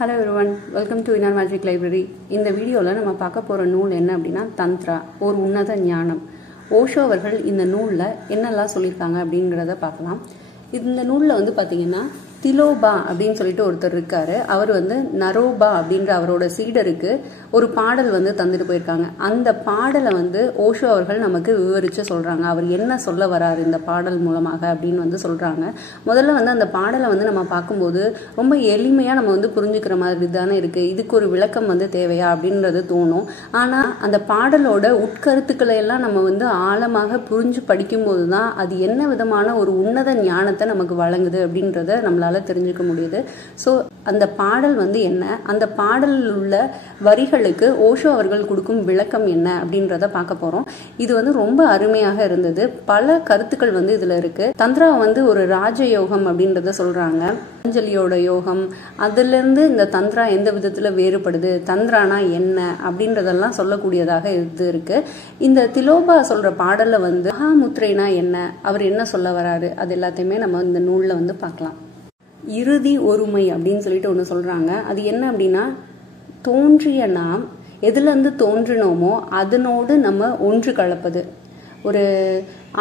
Hello everyone, welcome to Inner Magic Library. இந்த வீடியோல நம்ம பார்க்க போற நூல் என்ன அப்படினா தந்த்ரா, ஒரு உன்னத ஞானம். ஓஷோ அவர்கள் இந்த நூல்ல என்னெல்லாம் சொல்லிருக்காங்க அப்படிங்கறத பார்க்கலாம். இந்த நூல்ல வந்து பாத்தீங்கன்னா திலோபா அப்படின்னு சொல்லிட்டு ஒருத்தர் இருக்காரு. அவர் வந்து நரோபா அப்படின்ற அவரோட சீடருக்கு ஒரு பாடல் வந்து தந்துட்டு போயிருக்காங்க. அந்த பாடலை வந்து ஓஷோ அவர்கள் நமக்கு விவரிச்சு சொல்றாங்க. அவர் என்ன சொல்ல வராரு இந்த பாடல் மூலமாக அப்படின்னு வந்து சொல்றாங்க. முதல்ல வந்து அந்த பாடலை வந்து நம்ம பார்க்கும்போது ரொம்ப எளிமையா நம்ம வந்து புரிஞ்சுக்கிற மாதிரி தானே இருக்கு. இதுக்கு ஒரு விளக்கம் வந்து தேவையா அப்படின்றது தோணும். ஆனா அந்த பாடலோட உட்கருத்துக்களை எல்லாம் நம்ம வந்து ஆழமாக புரிஞ்சு படிக்கும் போதுதான் அது என்ன விதமான ஒரு உன்னத ஞானத்தை நமக்கு வழங்குது அப்படின்றத நம்மளால தெரிஞ்சுக்க முடியுது. சோ அந்த பாடல் வந்து என்ன, அந்த பாடலில் உள்ள வரிகளுக்கு ஓஷோ அவர்கள் கொடுக்கும் விளக்கம் என்ன அப்படின்றத பார்க்க போறோம். இது வந்து ரொம்ப அருமையாக இருந்தது. பல கருத்துக்கள் வந்து இதுல இருக்கு. தந்த்ரா வந்து ஒரு ராஜயோகம் அப்படின்றத சொல்றாங்க. அஞ்சலியோட யோகம், அதுல இருந்து இந்த தந்த்ரா எந்த விதத்துல வேறுபடுது, தந்த்ரானா என்ன அப்படின்றதெல்லாம் சொல்லக்கூடியதாக இது இருக்கு. இந்த திலோபா சொல்ற பாடல்ல வந்து மகாமுத்ரைனா என்ன, அவர் என்ன சொல்ல வராரு, அது எல்லாத்தையுமே நம்ம இந்த நூல்ல வந்து பார்க்கலாம். இறுதி ஒருமை அப்படின்னு சொல்லிட்டு ஒன்று சொல்றாங்க. அது என்ன அப்படின்னா, தோன்றிய நாம் எதுல இருந்து தோன்றினோமோ அதனோடு நம்ம ஒன்று கலப்பது. ஒரு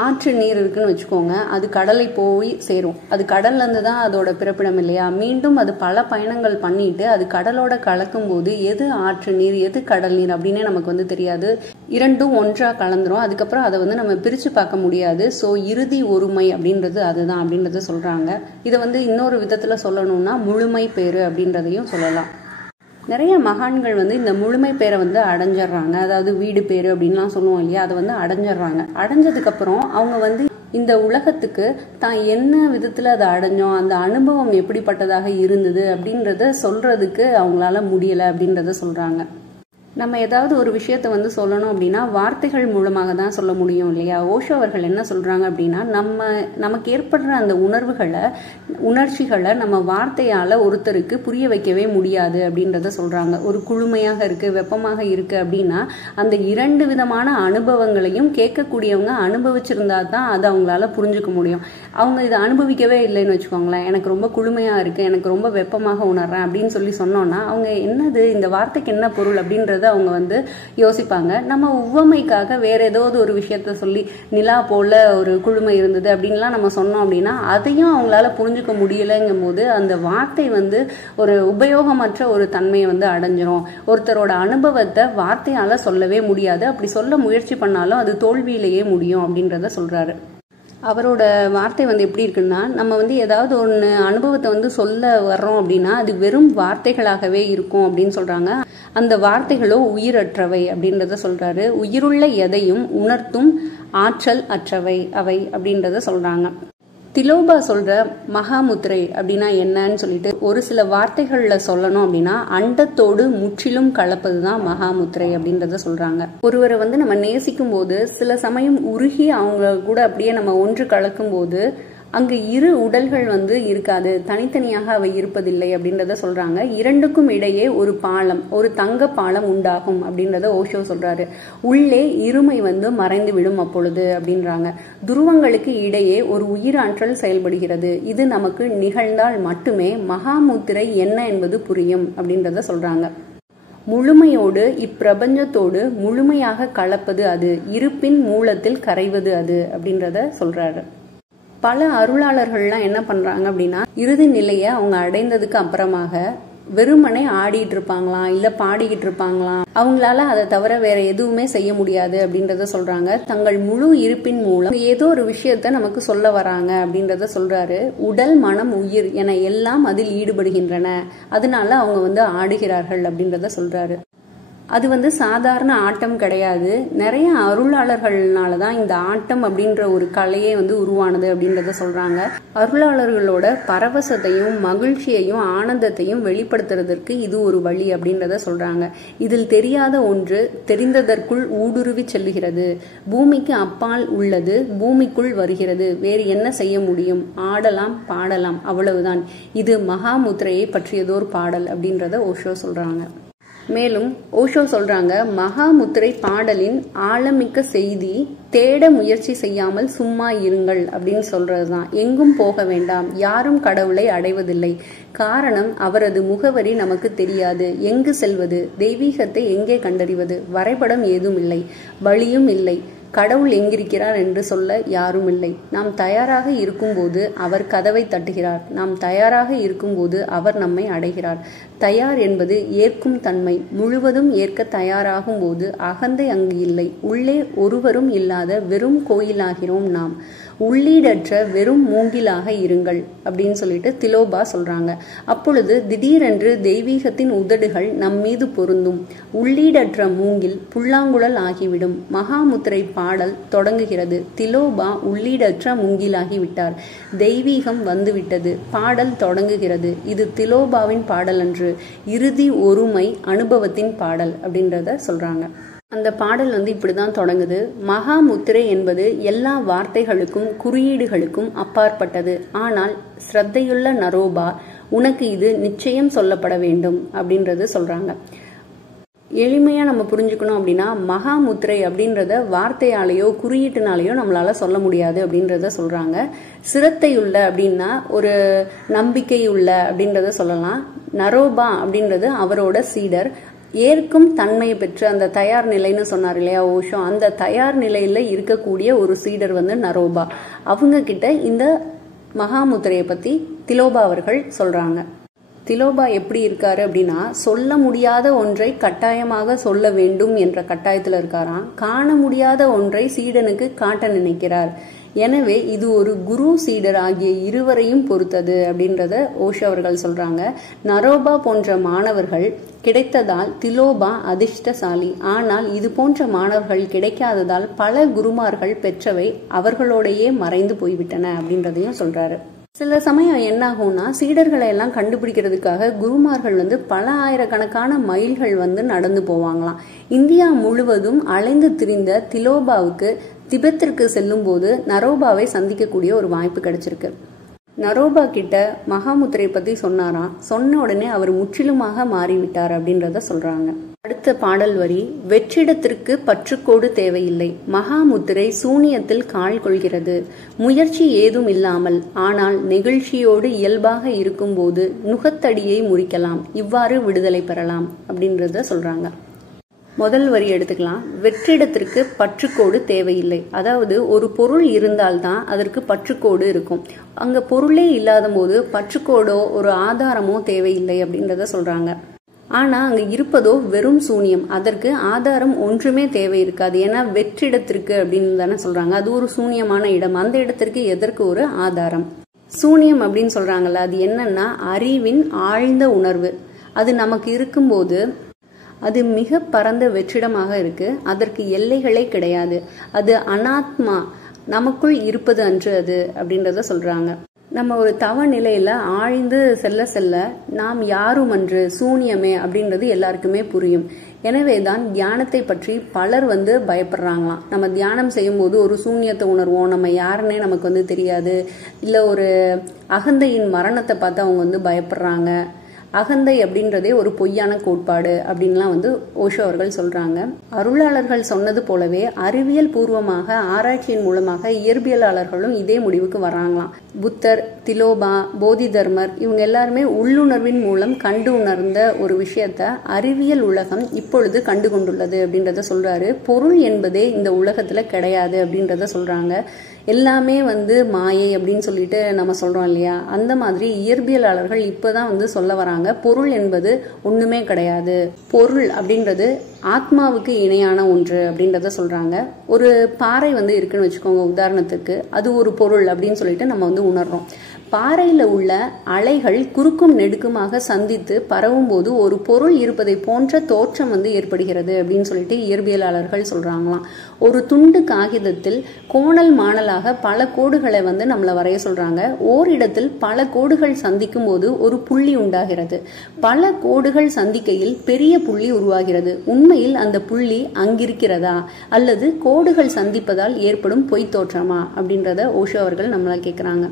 ஆற்று நீர் இருக்குன்னு வச்சுக்கோங்க, அது கடலை போய் சேரும். அது கடல்ல இருந்து தான் அதோட பிறப்பிடம் இல்லையா. மீண்டும் அது பல பயணங்கள் பண்ணிட்டு அது கடலோட கலக்கும் போது எது ஆற்று நீர் எது கடல் நீர் அப்படின்னே நமக்கு வந்து தெரியாது. இரண்டும் ஒன்றா கலந்துரும். அதுக்கப்புறம் அதை வந்து நம்ம பிரிச்சு பார்க்க முடியாது. ஸோ இறுதி ஒருமை அப்படின்றது அதுதான் அப்படின்றத சொல்றாங்க. இதை வந்து இன்னொரு விதத்துல சொல்லணும்னா முழுமை பேரு அப்படின்றதையும் சொல்லலாம். நிறைய மகான்கள் வந்து இந்த முழுமை பேரை வந்து அடைஞ்சிடுறாங்க. அதாவது வீடு பேரு அப்படின்லாம் சொல்லுவோம் இல்லையா, அதை வந்து அடைஞ்சிடுறாங்க. அடைஞ்சதுக்கு அப்புறம் அவங்க வந்து இந்த உலகத்துக்கு தான் என்ன விதத்துல அதை அடைஞ்சோம், அந்த அனுபவம் எப்படிப்பட்டதாக இருந்தது அப்படின்றத சொல்றதுக்கு அவங்களால முடியல அப்படின்றத சொல்றாங்க. நம்ம ஏதாவது ஒரு விஷயத்த வந்து சொல்லணும் அப்படின்னா வார்த்தைகள் மூலமாக தான் சொல்ல முடியும் இல்லையா. ஓஷோ அவர்கள் என்ன சொல்றாங்க அப்படின்னா, நமக்கு ஏற்படுற அந்த உணர்ச்சிகளை நம்ம வார்த்தையால ஒருத்தருக்கு புரிய வைக்கவே முடியாது அப்படின்றத சொல்றாங்க. ஒரு குளுமையாக இருக்கு, வெப்பமாக இருக்கு அப்படின்னா அந்த இரண்டு விதமான அனுபவங்களையும் கேட்கக்கூடியவங்க அனுபவிச்சிருந்தா தான் அதை அவங்களால புரிஞ்சுக்க முடியும். அவங்க இதை அனுபவிக்கவே இல்லைன்னு வச்சுக்கோங்களேன், எனக்கு ரொம்ப குளுமையா இருக்கு, எனக்கு ரொம்ப வெப்பமாக உணர்றேன் அப்படின்னு சொல்லி சொன்னோம்னா அவங்க என்னது இந்த வார்த்தைக்கு என்ன பொருள் அப்படின்றத அவங்க வந்து யோசிப்பாங்க. நம்ம உவமைக்காக வேற ஏதாவது ஒரு விஷயத்த சொல்லி நிலா போல ஒரு குளுமை இருந்தது அப்படின்லாம் நம்ம சொன்னோம் அப்படின்னா அதையும் அவங்களால புரிஞ்சுக்க முடியலைங்கும் போது அந்த வார்த்தை வந்து ஒரு உபயோகமற்ற ஒரு தன்மையை வந்து அடைஞ்சிரும். ஒருத்தரோட அனுபவத்தை வார்த்தையால சொல்லவே முடியாது. அப்படி சொல்ல முயற்சி பண்ணாலும் அது தோல்வியிலேயே முடியும் அப்படின்றத சொல்றாரு. அவரோட வார்த்தை வந்து எப்படி இருக்குன்னா, நம்ம வந்து ஏதாவது ஒன்று அனுபவத்தை வந்து சொல்ல வர்றோம் அப்படின்னா அது வெறும் வார்த்தைகளாகவே இருக்கும் அப்படின்னு சொல்றாங்க. அந்த வார்த்தைகளோ உயிரற்றவை அப்படின்றத சொல்றாரு. உயிருள்ள எதையும் உணர்த்தும் ஆற்றல் அற்றவை அவை அப்படின்றத சொல்றாங்க. திலோபா சொல்ற மகாமுத்ரை அப்படின்னா என்னன்னு சொல்லிட்டு ஒரு சில வார்த்தைகள்ல சொல்லணும் அப்படின்னா அண்டத்தோடு முற்றிலும் கலப்பதுதான் மகாமுத்ரை அப்படின்றத சொல்றாங்க. ஒருவரை வந்து நம்ம நேசிக்கும் போது சில சமயம் உருகி அவங்க கூட அப்படியே நம்ம ஒன்று கலக்கும் போது அங்கு இரு உடல்கள் வந்து இருக்காது, தனித்தனியாக அவை இருப்பதில்லை அப்படின்றத சொல்றாங்க. இரண்டுக்கும் இடையே ஒரு பாலம், ஒரு தங்க பாலம் உண்டாகும் அப்படின்றத ஓஷோ சொல்றாரு. உள்ளே இருமை வந்து மறைந்து விடும் அப்பொழுது அப்படின்றாங்க. துருவங்களுக்கு இடையே ஒரு உயிராற்றல் செயல்படுகிறது. இது நமக்கு நிகழ்ந்தால் மட்டுமே மகாமுத்திரை என்ன என்பது புரியும் அப்படின்றத சொல்றாங்க. முழுமையோடு இப்பிரபஞ்சத்தோடு முழுமையாக கலப்பது அது, இருப்பின் மூலத்தில் கரைவது அது அப்படின்றத சொல்றாரு. பல அருளாளர்கள்லாம் என்ன பண்றாங்க அப்படின்னா, இறுதி நிலையை அவங்க அடைந்ததுக்கு அப்புறமாக வெறுமனே ஆடிட்டு இருப்பாங்களாம், இல்ல பாடிக்கிட்டு இருப்பாங்களாம். அவங்களால அதை தவிர வேற எதுவுமே செய்ய முடியாது அப்படின்றத சொல்றாங்க. தங்கள் முழு இருப்பின் மூலம் ஏதோ ஒரு விஷயத்த நமக்கு சொல்ல வராங்க அப்படின்றத சொல்றாரு. உடல் மனம் உயிர் என எல்லாம் அதில் ஈடுபடுகின்றன, அதனால அவங்க வந்து ஆடுகிறார்கள் அப்படின்றத சொல்றாரு. அது வந்து சாதாரண ஆட்டம் கிடையாது. நிறைய அருளாளர்கள்னாலதான் இந்த ஆட்டம் அப்படின்ற ஒரு கலையே வந்து உருவானது அப்படின்றத சொல்றாங்க. அருளாளர்களோட பரவசத்தையும் மகிழ்ச்சியையும் ஆனந்தத்தையும் வெளிப்படுத்துறதற்கு இது ஒரு வழி அப்படின்றத சொல்றாங்க. இதில் தெரியாத ஒன்று தெரிந்ததற்குள் ஊடுருவி செல்லுகிறது. பூமிக்கு அப்பால் உள்ளது பூமிக்குள் வருகிறது. வேறு என்ன செய்ய முடியும், ஆடலாம் பாடலாம், அவ்வளவுதான். இது மகாமுத்ரையை பற்றியதோர் பாடல் அப்படின்றத ஓஷோ சொல்றாங்க. மேலும் ஓஷோ சொல்றாங்க, மகாமுத்திரை பாடலின் ஆழமிக்க செய்தி தேட முயற்சி செய்யாமல் சும்மா இருங்கள் அப்படின்னு சொல்றதுதான். எங்கும் போக வேண்டாம், யாரும் கடவுளை அடைவதில்லை. காரணம், அவரது முகவரி நமக்கு தெரியாது. எங்கு செல்வது, தெய்வீகத்தை எங்கே கண்டறிவது, வரைபடம் ஏதும் இல்லை, வழியும் இல்லை. கடவுள் எங்கிருக்கிறார் என்று சொல்ல யாரும் இல்லை. நாம் தயாராக இருக்கும்போது அவர் கதவை தட்டுகிறார். நாம் தயாராக இருக்கும்போது அவர் நம்மை அடைகிறார். தயார் என்பது ஏற்கும் தன்மை. முழுவதும் ஏற்க தயாராகும் போது அகந்தை அங்கு இல்லை. உள்ளே ஒருவரும் இல்லாத வெறும் கோயிலாகிறோம் நாம். உள்ளீடற்ற வெறும் மூங்கிலாக இருங்கள் அப்படின்னு சொல்லிட்டு திலோபா சொல்றாங்க. அப்பொழுது திடீரென்று தெய்வீகத்தின் உதடுகள் நம் மீது பொருந்தும். உள்ளீடற்ற மூங்கில் புல்லாங்குழல் ஆகிவிடும். மகாமுத்திரை பாடல் தொடங்குகிறது. திலோபா உள்ளீடற்ற மூங்கிலாகி விட்டார். தெய்வீகம் வந்துவிட்டது. பாடல் தொடங்குகிறது. இது திலோபாவின் பாடல் அன்று, இறுதி ஒருமை அனுபவத்தின் பாடல் அப்படின்றத சொல்றாங்க. அந்த பாடல் இப்படிதான் தொடங்குது. மகாமுத்திரை என்பது எல்லா வார்த்தைகளுக்கும் குறியீடுகளுக்கும் அப்பாற்பட்டது. ஆனால் ஸ்ரத்தையுள்ள நரோபா, உனக்கு இது நிச்சயம் சொல்லப்பட வேண்டும் அப்படின்றது சொல்றாங்க. எளிமையா நம்ம புரிஞ்சுக்கணும் அப்படின்னா, மகாமுத்திரை அப்படின்றத வார்த்தையாலேயோ குறியீட்டுனாலேயோ நம்மளால சொல்ல முடியாது அப்படின்றத சொல்றாங்க. சிரத்தையுள்ள அப்படின்னா ஒரு நம்பிக்கை உள்ள அப்படின்றத சொல்லலாம். நரோபா அப்படின்றது அவரோட சீடர். ஏற்கும் தன்மையை பெற்று அந்த தயார் நிலைன்னு சொன்னார் இல்லையா ஓஷோ, அந்த தயார் நிலையில இருக்கக்கூடிய ஒரு சீடர் நரோபா. அவங்க கிட்ட இந்த மகாமுத்திரையை பத்தி திலோபா அவர்கள் சொல்றாங்க. திலோபா எப்படி இருக்காரு அப்படின்னா, சொல்ல முடியாத ஒன்றை கட்டாயமாக சொல்ல வேண்டும் என்ற கட்டாயத்துல இருக்காராம். காண முடியாத ஒன்றை சீடனுக்கு காட்ட நினைக்கிறார். எனவே இது ஒரு குரு சீடர் ஆகிய இருவரையும் பொறுத்தது அப்படின்றத ஓஷோ அவர்கள் சொல்றாங்க. நரோபா போன்ற மாணவர்கள் கிடைத்ததால் திலோபா அதிர்ஷ்டசாலி. ஆனால் இது போன்ற மாணவர்கள் கிடைக்காததால் பல குருமார்கள் பெற்றவை அவர்களோடையே மறைந்து போய்விட்டன அப்படின்றதையும் சொல்றாரு. சில சமயம் என்ன ஆகும்னா, சீடர்களை எல்லாம் கண்டுபிடிக்கிறதுக்காக குருமார்கள் பல ஆயிரக்கணக்கான மைல்கள் நடந்து போவாங்களாம். இந்தியா முழுவதும் அலைந்து திரிந்த திலோபாவுக்கு திபெத்திற்கு செல்லும் போது நரோபாவை சந்திக்கக்கூடிய ஒரு வாய்ப்பு கிடைச்சிருக்கு. நரோபா கிட்ட மகாமுத்திரை பத்தி சொன்னாராம். சொன்ன உடனே அவர் முற்றிலுமாக மாறிவிட்டார் அப்படின்றத சொல்றாங்க. அடுத்த பாடல் வரி, வெற்றிடத்திற்கு பற்றுக்கோடு தேவையில்லை. மகாமுத்திரை சூனியத்தில் கால் கொள்கிறது. முயற்சி ஏதும் இல்லாமல், ஆனால் நெகிழ்ச்சியோடு இயல்பாக இருக்கும்போது நுகத்தடியை முறிக்கலாம். இவ்வாறு விடுதலை பெறலாம் அப்படின்றத சொல்றாங்க. முதல் வரி எடுத்துக்கலாம். வெற்றிடத்திற்கு பற்றுக்கோடு தேவையில்லை. அதாவது ஒரு பொருள் இருந்தால்தான் அதற்கு பற்றுக்கோடு இருக்கும். அங்க பொருளே இல்லாத போது பற்றுக்கோடோ ஒரு ஆதாரமோ தேவையில்லை அப்படின்றத சொல்றாங்க. ஆனா அங்க இருப்பதோ வெறும் சூனியம். அதற்கு ஆதாரம் ஒன்றுமே தேவை இருக்காது. ஏன்னா வெற்றிடத்திற்கு அப்படின்னு தானே சொல்றாங்க. அது ஒரு சூனியமான இடம். அந்த இடத்திற்கு எதற்கு ஒரு ஆதாரம்? சூனியம் அப்படின்னு சொல்றாங்கல்ல, அது என்னன்னா அறிவின் ஆழ்ந்த உணர்வு. அது நமக்கு இருக்கும்போது அது மிக பரந்த வெற்றிடமாக இருக்கு. அதற்கு எல்லைகளே கிடையாது. அது அனாத்மா, நமக்குள் இருப்பது அன்று அது அப்படின்றத சொல்றாங்க. நம்ம ஒரு தவ நிலையில ஆழ்ந்து செல்ல செல்ல நாம் யாரும் அன்று, சூனியமே அப்படின்றது எல்லாருக்குமே புரியும். எனவேதான் தியானத்தை பற்றி பலர் பயப்படுறாங்களாம். நம்ம தியானம் செய்யும் போது ஒரு சூன்யத்தை உணர்வோம். நம்ம யாருன்னே நமக்கு தெரியாது. இல்ல ஒரு அகந்தையின் மரணத்தை பார்த்து அவங்க பயப்படுறாங்க. அகந்தை அப்படின்றதே ஒரு பொய்யான கோட்பாடு அப்படின்லாம் ஓஷோ அவர்கள் சொல்றாங்க. அருளாளர்கள் சொன்னது போலவே அறிவியல் பூர்வமாக ஆராய்ச்சியின் மூலமாக இயற்பியலாளர்களும் இதே முடிவுக்கு வர்றாங்களாம். புத்தர், திலோபா, போதி தர்மர் இவங்க எல்லாருமே உள்ளுணர்வின் மூலம் கண்டு உணர்ந்த ஒரு விஷயத்த அறிவியல் உலகம் இப்பொழுது கண்டு கொண்டுள்ளது அப்படின்றத சொல்றாரு. பொருள் என்பதே இந்த உலகத்துல கிடையாது அப்படின்றத சொல்றாங்க. எல்லாமே மாயை அப்படின்னு சொல்லிட்டு நம்ம சொல்றோம் இல்லையா, அந்த மாதிரி இயற்பியலாளர்கள் இப்பதான் சொல்ல வராங்க. பொருள் என்பது ஒண்ணுமே கிடையாது. பொருள் அப்படின்றது ஆத்மாவுக்கு இணையான ஒன்று அப்படின்றத சொல்றாங்க. ஒரு பாறை இருக்குன்னு வச்சுக்கோங்க உதாரணத்துக்கு, அது ஒரு பொருள் அப்படின்னு சொல்லிட்டு நம்ம உணர்றோம். பாறையில உள்ள அலைகள் குறுக்கும் நெடுக்குமாக சந்தித்து பரவும் போது ஒரு பொருள் இருப்பதை போன்ற தோற்றம் ஏற்படுகிறது அப்படின்னு சொல்லிட்டு இயற்பியலாளர்கள் சொல்றாங்களாம். ஒரு துண்டு காகிதத்தில் கோணல் மாணலாக பல கோடுகளை நம்மள வரைய சொல்றாங்க. ஓரிடத்தில் பல கோடுகள் சந்திக்கும் போது ஒரு புள்ளி உண்டாகிறது. பல கோடுகள் சந்திக்கையில் பெரிய புள்ளி உருவாகிறது. உண்மையில் அந்த புள்ளி அங்கிருக்கிறதா அல்லது கோடுகள் சந்திப்பதால் ஏற்படும் பொய் தோற்றமா அப்படின்றத ஓஷோ அவர்கள் நம்மள கேட்கிறாங்க.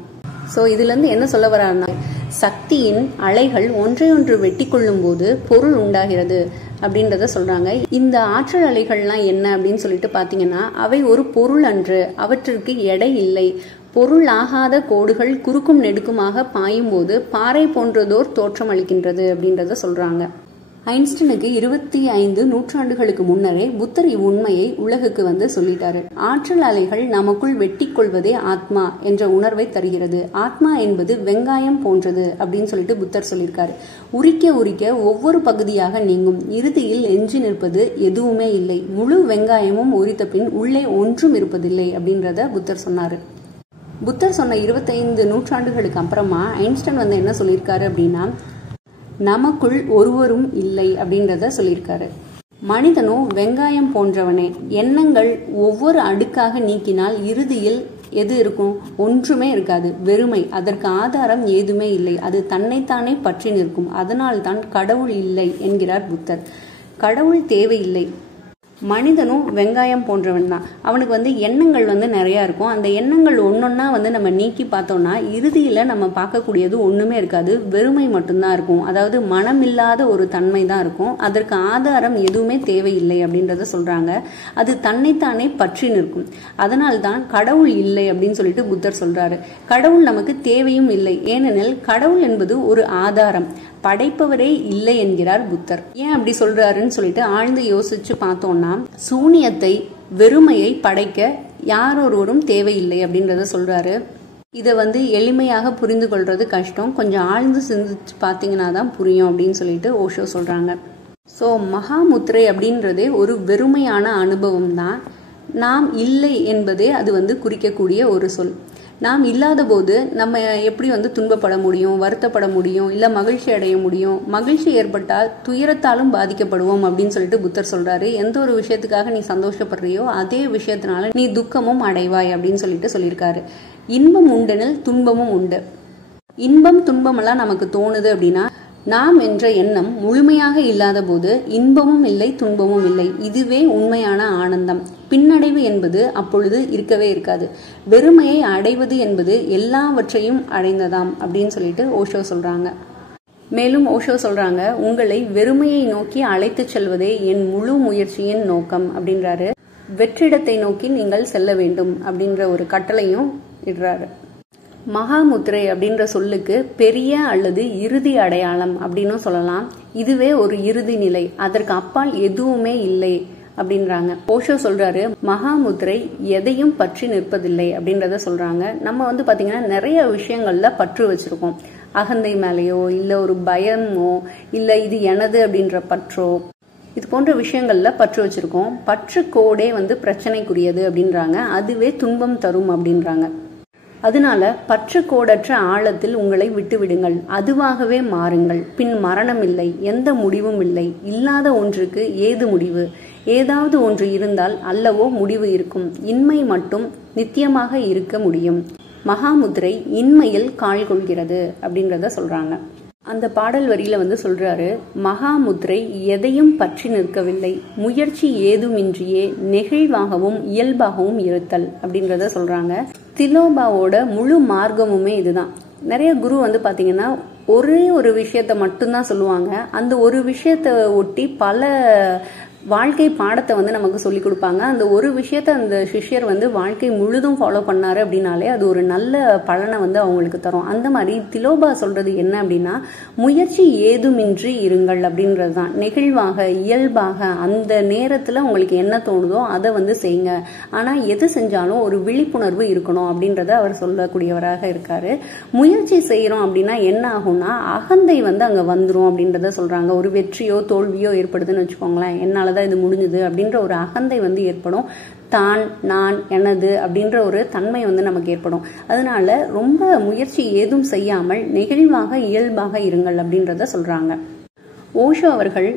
ஸோ இதுல இருந்து என்ன சொல்ல வர்றாருன்னா, சக்தியின் அலைகள் ஒன்றையொன்று வெட்டி கொள்ளும் போது பொருள் உண்டாகிறது அப்படின்றத சொல்றாங்க. இந்த ஆற்றல் அலைகள்லாம் என்ன அப்படின்னு சொல்லிட்டு பாத்தீங்கன்னா, அவை ஒரு பொருள் அன்று, அவற்றிற்கு எடை இல்லை. பொருள் ஆகாத கோடுகள் குறுக்கும் நெடுக்குமாக பாயும் போது பாறை போன்றதோர் தோற்றம் அளிக்கின்றது அப்படின்றத சொல்றாங்க. ஐன்ஸ்டீனுக்கு 25 நூற்றாண்டுகளுக்கு முன்னரே புத்தர் இவ்வுண்மையை உலகுக்கு சொல்லிட்டாரு. ஆற்றல் அலைகள் நமக்குள் வெட்டி கொள்வதே ஆத்மா என்ற உணர்வை தருகிறது. ஆத்மா என்பது வெங்காயம் போன்றது அப்படின்னு சொல்லிட்டு புத்தர் சொல்லியிருக்காரு. உரிக்க உரிக்க ஒவ்வொரு பகுதியாக நீங்கும், இறுதியில் எஞ்சி நிற்பது எதுவுமே இல்லை. முழு வெங்காயமும் உரித்த பின் உள்ளே ஒன்றும் இருப்பதில்லை அப்படின்றத புத்தர் சொன்னாரு. புத்தர் சொன்ன 25 நூற்றாண்டுகளுக்கு அப்புறமா ஐன்ஸ்டைன் என்ன சொல்லியிருக்காரு அப்படின்னா, நமக்குள் ஒருவரும் இல்லை அப்படின்றத சொல்லியிருக்காரு. மனிதனும் வெங்காயம் போன்றவனே. எண்ணங்கள் ஒவ்வொரு அடுக்காக நீக்கினால் இறுதியில் எது இருக்கும்? ஒன்றுமே இருக்காது, வெறுமை. அதற்கு ஆதாரம் ஏதுமே இல்லை, அது தன்னைத்தானே பற்றி நிற்கும். அதனால்தான் கடவுள் இல்லை என்கிறார் புத்தர். கடவுள் தேவையில்லை. மனிதனும் வெங்காயம் போன்றவன் தான். அவனுக்கு எண்ணங்கள் நிறைய இருக்கும். அந்த எண்ணங்கள் ஒன்னொன்னா நம்ம நீக்கி பார்த்தோம்னா இறுதியில நம்ம பார்க்கக்கூடியது ஒண்ணுமே இருக்காது, வெறுமை மட்டும்தான் இருக்கும். அதாவது மனம் இல்லாத ஒரு தன்மை தான் இருக்கும். அதற்கு ஆதாரம் எதுவுமே தேவையில்லை அப்படின்றத சொல்றாங்க. அது தன்னைத்தானே பற்றி நிற்கும். அதனால்தான் கடவுள் இல்லை அப்படின்னு சொல்லிட்டு புத்தர் சொல்றாரு. கடவுள் நமக்கு தேவையும் இல்லை, ஏனெனில் கடவுள் என்பது ஒரு ஆதாரம், படைப்பவரே இல்லை என்கிறார் புத்தர். ஏன் அப்படி சொல்றாருன்னு சொல்லிட்டு ஆழ்ந்து யோசிச்சு பார்த்தோம்னா, சூனியத்தை, வெறுமையை படைக்க யாரொருவரும் தேவையில்லை அப்படின்றத சொல்றாரு. இதை எளிமையாக புரிந்து கொள்றது கஷ்டம், கொஞ்சம் ஆழ்ந்து சிந்திச்சு பார்த்தீங்கன்னா தான் புரியும் அப்படின்னு சொல்லிட்டு ஓஷோ சொல்றாங்க. ஸோ மகாமுத்திரை அப்படின்றதே ஒரு வெறுமையான அனுபவம் தான். நாம் இல்லை என்பதே அது குறிக்கக்கூடிய ஒரு சொல். நாம் இல்லாத போது நம்ம எப்படி துன்பப்பட முடியும், வருத்தப்பட முடியும், இல்லை மகிழ்ச்சி அடைய முடியும். மகிழ்ச்சி ஏற்பட்டால் துயரத்தாலும் பாதிக்கப்படுவோம் அப்படின்னு சொல்லிட்டு புத்தர் சொல்றாரு. எந்த ஒரு விஷயத்துக்காக நீ சந்தோஷப்படுறியோ அதே விஷயத்தினால நீ துக்கமும் அடைவாய் அப்படின்னு சொல்லிட்டு சொல்லியிருக்காரு. இன்பம் உண்டெனில் துன்பமும் உண்டு. இன்பம் துன்பமெல்லாம் நமக்கு தோணுது அப்படின்னா நாம் என்ற எண்ணம் முழுமையாக இல்லாத போது இன்பமும் இல்லை, துன்பமும் இல்லை. இதுவே உண்மையான ஆனந்தம். பின்னடைவு என்பது அப்பொழுது இருக்கவே இருக்காது. வெறுமையை அடைவது என்பது எல்லாவற்றையும் அடைந்ததாம் அப்படின்னு சொல்லிட்டு ஓஷோ சொல்றாங்க. மேலும் ஓஷோ சொல்றாங்க, உங்களை வெறுமையை நோக்கி அழைத்து செல்வதே என் முழு முயற்சியின் நோக்கம் அப்படின்றாரு. வெற்றிடத்தை நோக்கி நீங்கள் செல்ல வேண்டும் அப்படின்ற ஒரு கட்டளையும் இடுறாரு. மகாமுத்திரை அப்படின்ற சொல்லுக்கு பெரிய அல்லது இறுதி அடையாளம் அப்படின்னு சொல்லலாம். இதுவே ஒரு இறுதி நிலை, அதற்கு அப்பால் எதுவுமே இல்லை அப்படின்றாங்க. ஓஷோ சொல்றாரு, மகாமுத்திரை எதையும் பற்றி நிற்பதில்லை அப்படின்றத சொல்றாங்க. நம்ம பாத்தீங்கன்னா நிறைய விஷயங்கள்ல பற்று வச்சிருக்கோம். அகந்தை மேலேயோ, இல்ல ஒரு பயமோ, இல்ல இது எனது அப்படின்ற பற்றோ, இது போன்ற விஷயங்கள்ல பற்று வச்சிருக்கோம். பற்று கோடே பிரச்சனைக்குரியது அப்படின்றாங்க. அதுவே துன்பம் தரும் அப்படின்றாங்க. அதனால பற்று கோடற்ற ஆழத்தில் உங்களை விட்டுவிடுங்கள், அதுவாகவே மாறுங்கள். பின் மரணம் இல்லை, எந்த முடிவும் இல்லை. இல்லாத ஒன்றுக்கு ஏது முடிவு? ஏதாவது ஒன்று இருந்தால் அல்லவோ முடிவு இருக்கும். இன்மை மட்டும் நித்தியமாக இருக்க முடியும். மகாமுத்திரை இன்மையில் கால் கொள்கிறது அப்படின்றத சொல்றாங்க. அந்த பாடல் வரியில சொல்றாரு, மகாமுத்திரை எதையும் பற்றி நிற்கவில்லை, முயற்சி ஏதுமின்றியே நெகிழ்வாகவும் இயல்பாகவும் இருத்தல் அப்படின்றத சொல்றாங்க. திலோபாவோட முழு மார்க்கமுமே இதுதான். நிறைய குரு பாத்தீங்கன்னா ஒரே ஒரு விஷயத்த மட்டும்தான் சொல்லுவாங்க. அந்த ஒரு விஷயத்த ஒட்டி பல வாழ்க்கை பாடத்தை நமக்கு சொல்லி கொடுப்பாங்க. அந்த ஒரு விஷயத்த அந்த சிஷ்யர் வாழ்க்கை முழுதும் ஃபாலோ பண்ணாரு அப்படின்னாலே அது ஒரு நல்ல பலனை அவங்களுக்கு தரும். அந்த மாதிரி திலோபா சொல்றது என்ன அப்படின்னா, முயற்சி ஏதுமின்றி இருங்கள் அப்படின்றது தான். நெகிழ்வாக இயல்பாக அந்த நேரத்துல உங்களுக்கு என்ன தோணுதோ அதை செய்யுங்க. ஆனா எது செஞ்சாலும் ஒரு விழிப்புணர்வு இருக்கணும் அப்படின்றத அவர் சொல்லக்கூடியவராக இருக்காரு. முயற்சி செய்யறோம் அப்படின்னா என்ன ஆகும்னா, அகந்தை அங்க வந்துரும் அப்படின்றத சொல்றாங்க. ஒரு வெற்றியோ தோல்வியோ ஏற்படுதுன்னு வச்சுக்கோங்களேன், என்னால இது முடிஞ்சது அப்படின்ற ஒரு அகந்தை ஏற்படும். தான், நான், எனது அப்படின்ற ஒரு தன்மை நமக்கு ஏற்படும். அதனால ரொம்ப முயற்சி ஏதும் செய்யாமல் நெகிழ்வாக இயல்பாக இருங்கள் அப்படின்றத சொல்றாங்க. ஓஷோ அவர்கள்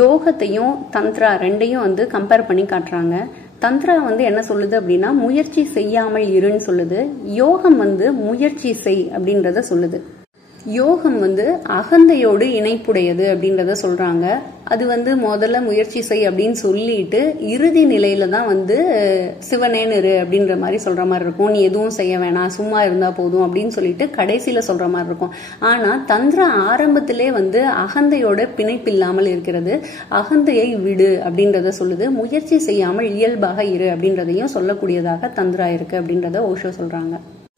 யோகத்தையும் தந்த்ரா ரெண்டையும் கம்பேர் பண்ணி காட்டுறாங்க. தந்த்ரா என்ன சொல்லுது அப்படின்னா, முயற்சி செய்யாமல் இருன்னு சொல்லுது. யோகம் முயற்சி செய் அப்படின்றத சொல்லுது. யோகம் வந்து அகந்தையோடு இணைப்புடையது அப்படின்றத சொல்றாங்க. அது வந்து முதல்ல முயற்சி செய் அப்படின்னு சொல்லிட்டு இறுதி நிலையில தான் வந்து சிவனேன்னு அப்படின்ற மாதிரி சொல்ற மாதிரி இருக்கும். நீ எதுவும் செய்ய வேணாம், சும்மா இருந்தா போதும் அப்படின்னு சொல்லிட்டு கடைசியில சொல்ற மாதிரி இருக்கும். ஆனா தந்திரா ஆரம்பத்திலே வந்து அகந்தையோட பிணைப்பில்லாமல் இருக்கிறது. அகந்தையை விடு அப்படின்றத சொல்லுது. முயற்சி செய்யாமல் இயல்பாக இரு அப்படின்றதையும் சொல்லக்கூடியதாக தந்திரா இருக்கு அப்படின்றத ஓஷோ சொல்றாங்க.